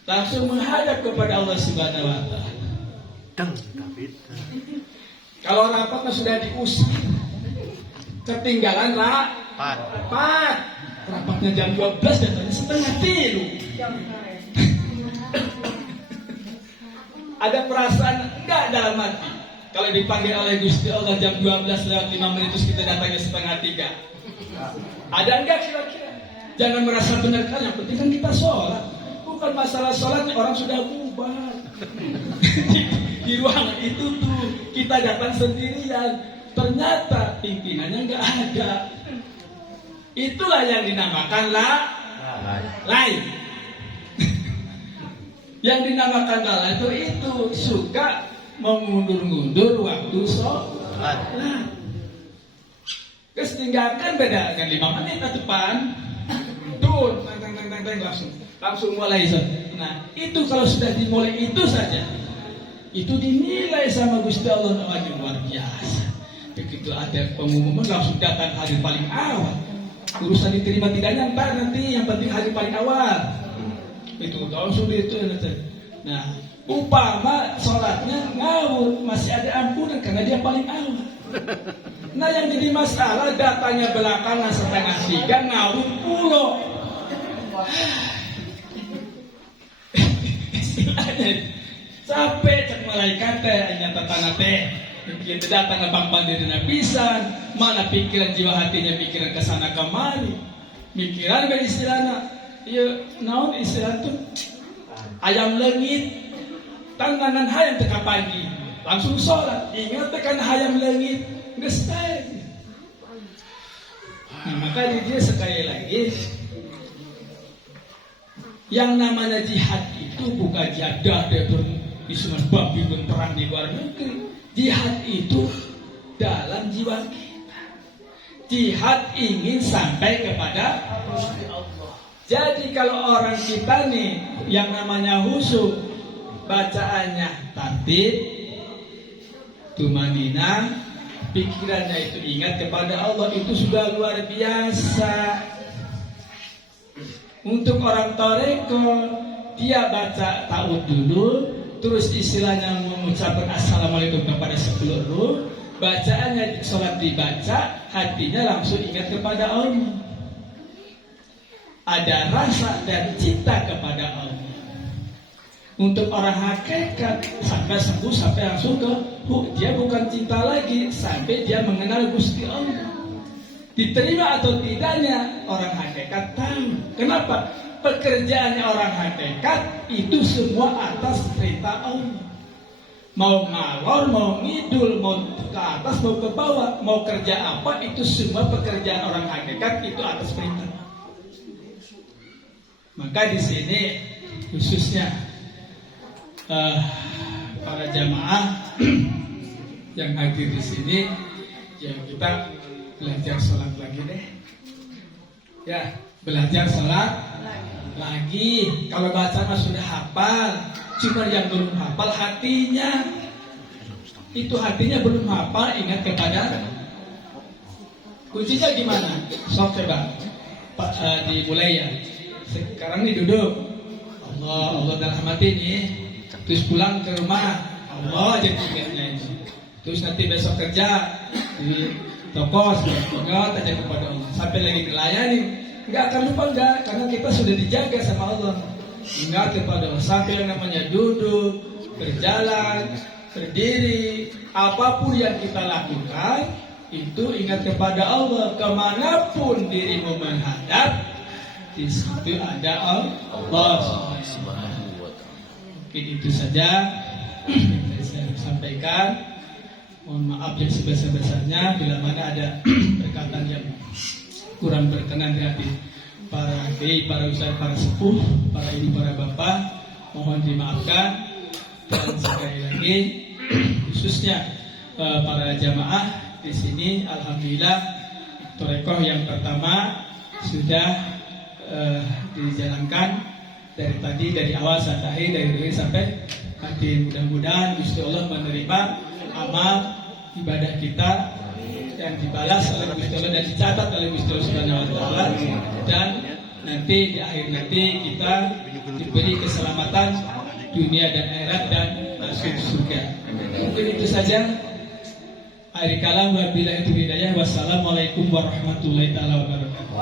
Langsung menghadap kepada Allah Subhanahu wa taala. Kalau rapatnya sudah diusir, ketinggalan rapat. Rapatnya jam 12 datangnya setengah 3. Ada perasaan enggak dalam hati? Kalau dipanggil oleh Gusti Allah jam 12:05 terus kita datangnya setengah 3. Ada enggak kira-kira? Jangan merasa benar kan, yang penting kan kita sholat. Bukan masalah sholatnya, orang sudah bubar. Di ruangan itu tuh kita datang sendirian. Ternyata pimpinannya enggak ada. Itulah yang dinamakan lain. Yang dinamakan lalai itu suka mengundur-undur waktu sholat. Terus tinggalkan beda kan 5 menit ke depan. Tuh, langsung mulai. Nah, itu kalau sudah dimulai itu saja, itu dinilai sama Gusti Allah luar biasa. Begitu ada pengumuman langsung datang hari paling awal. Urusan diterima tidaknya ntar nanti, yang penting hari paling awal. Itu langsung itu. Nah, umpama sholatnya ngawur masih ada ampunan karena dia paling awal. Nah yang jadi masalah datanya belakangan setengah 3 ngawur pulau. Capek cek malaikat teh nyata tanah teh. Kita datang ke bang bandirina pisan, mana pikiran jiwa hatinya pikiran kesana kemari. Pikiran beristilahna, iya naon istilah tuh ayam lengit, tangangan hayam teka pagi, langsung sholat, ingat tekan hayam lengit, nggak style. Nah, maka dia sekali lagi, yang namanya jihad itu bukan jihad dada disuruh babi perang di luar negeri. Jihad itu dalam jiwa kita. Jihad ingin sampai kepada Allah. Jadi kalau orang kita nih yang namanya khusyuk, bacaannya tertib, tumanina, pikirannya itu ingat kepada Allah, itu sudah luar biasa. Untuk orang toreko, dia baca ta'ud dulu, terus istilahnya mengucapkan assalamualaikum kepada seluruh, bacaannya sholat dibaca, hatinya langsung ingat kepada Allah. Ada rasa dan cinta kepada Allah. Untuk orang hakikat sampai sembuh, sampai langsung ke dia bukan cinta lagi, sampai dia mengenal Gusti Allah. Diterima atau tidaknya orang hakikat tahu. Kenapa? Pekerjaannya orang hakikat itu semua atas perintah Allah. Mau ngalor, mau ngidul, mau ke atas, mau ke bawah, mau kerja apa, itu semua pekerjaan orang hakikat itu atas perintah. Maka di sini khususnya para jamaah yang hadir di sini, ya kita belajar sholat lagi deh. Ya, belajar sholat lagi. Kalau baca mah sudah hafal, cuma yang belum hafal hatinya. Itu hatinya belum hafal, ingat kepada. Kuncinya gimana? Sok coba dimulai ya. Sekarang nih duduk, Allah dalam hati nih. Terus pulang ke rumah, Allah aja ingatnya ini. Terus nanti besok kerja di toko, ingat aja kepada Allah. Sampai lagi melayani, nggak akan lupa enggak, karena kita sudah dijaga sama Allah. Ingat kepada Allah. Sampai yang namanya duduk, berjalan, berdiri, apapun yang kita lakukan, itu ingat kepada Allah. Kemanapun dirimu menghadap, di situ ada Allah Subhanahu wa Ta'ala. Mungkin itu saja yang saya sampaikan. Mohon maaf yang sebesar-besarnya bila mana ada perkataan yang kurang berkenan di hati para kiai, para ustaz, para sepuh, para ibu, para bapak, mohon dimaafkan. Dan sekali lagi khususnya para jamaah di sini, alhamdulillah Torekoh yang pertama sudah dijalankan dari tadi, dari awal sampai akhir, dari diri sampai hati. Mudah-mudahan Gusti Allah menerima amal ibadah kita yang dibalas oleh Gusti Allah dan dicatat oleh Gusti Allah Subhanahu wa Ta'ala, dan nanti di akhir nanti kita diberi keselamatan dunia dan akhirat dan masuk surga. Mungkin itu saja. Akhir kalam wabillahi taufiq hidayah. Wassalamualaikum warahmatullahi taala wabarakatuh.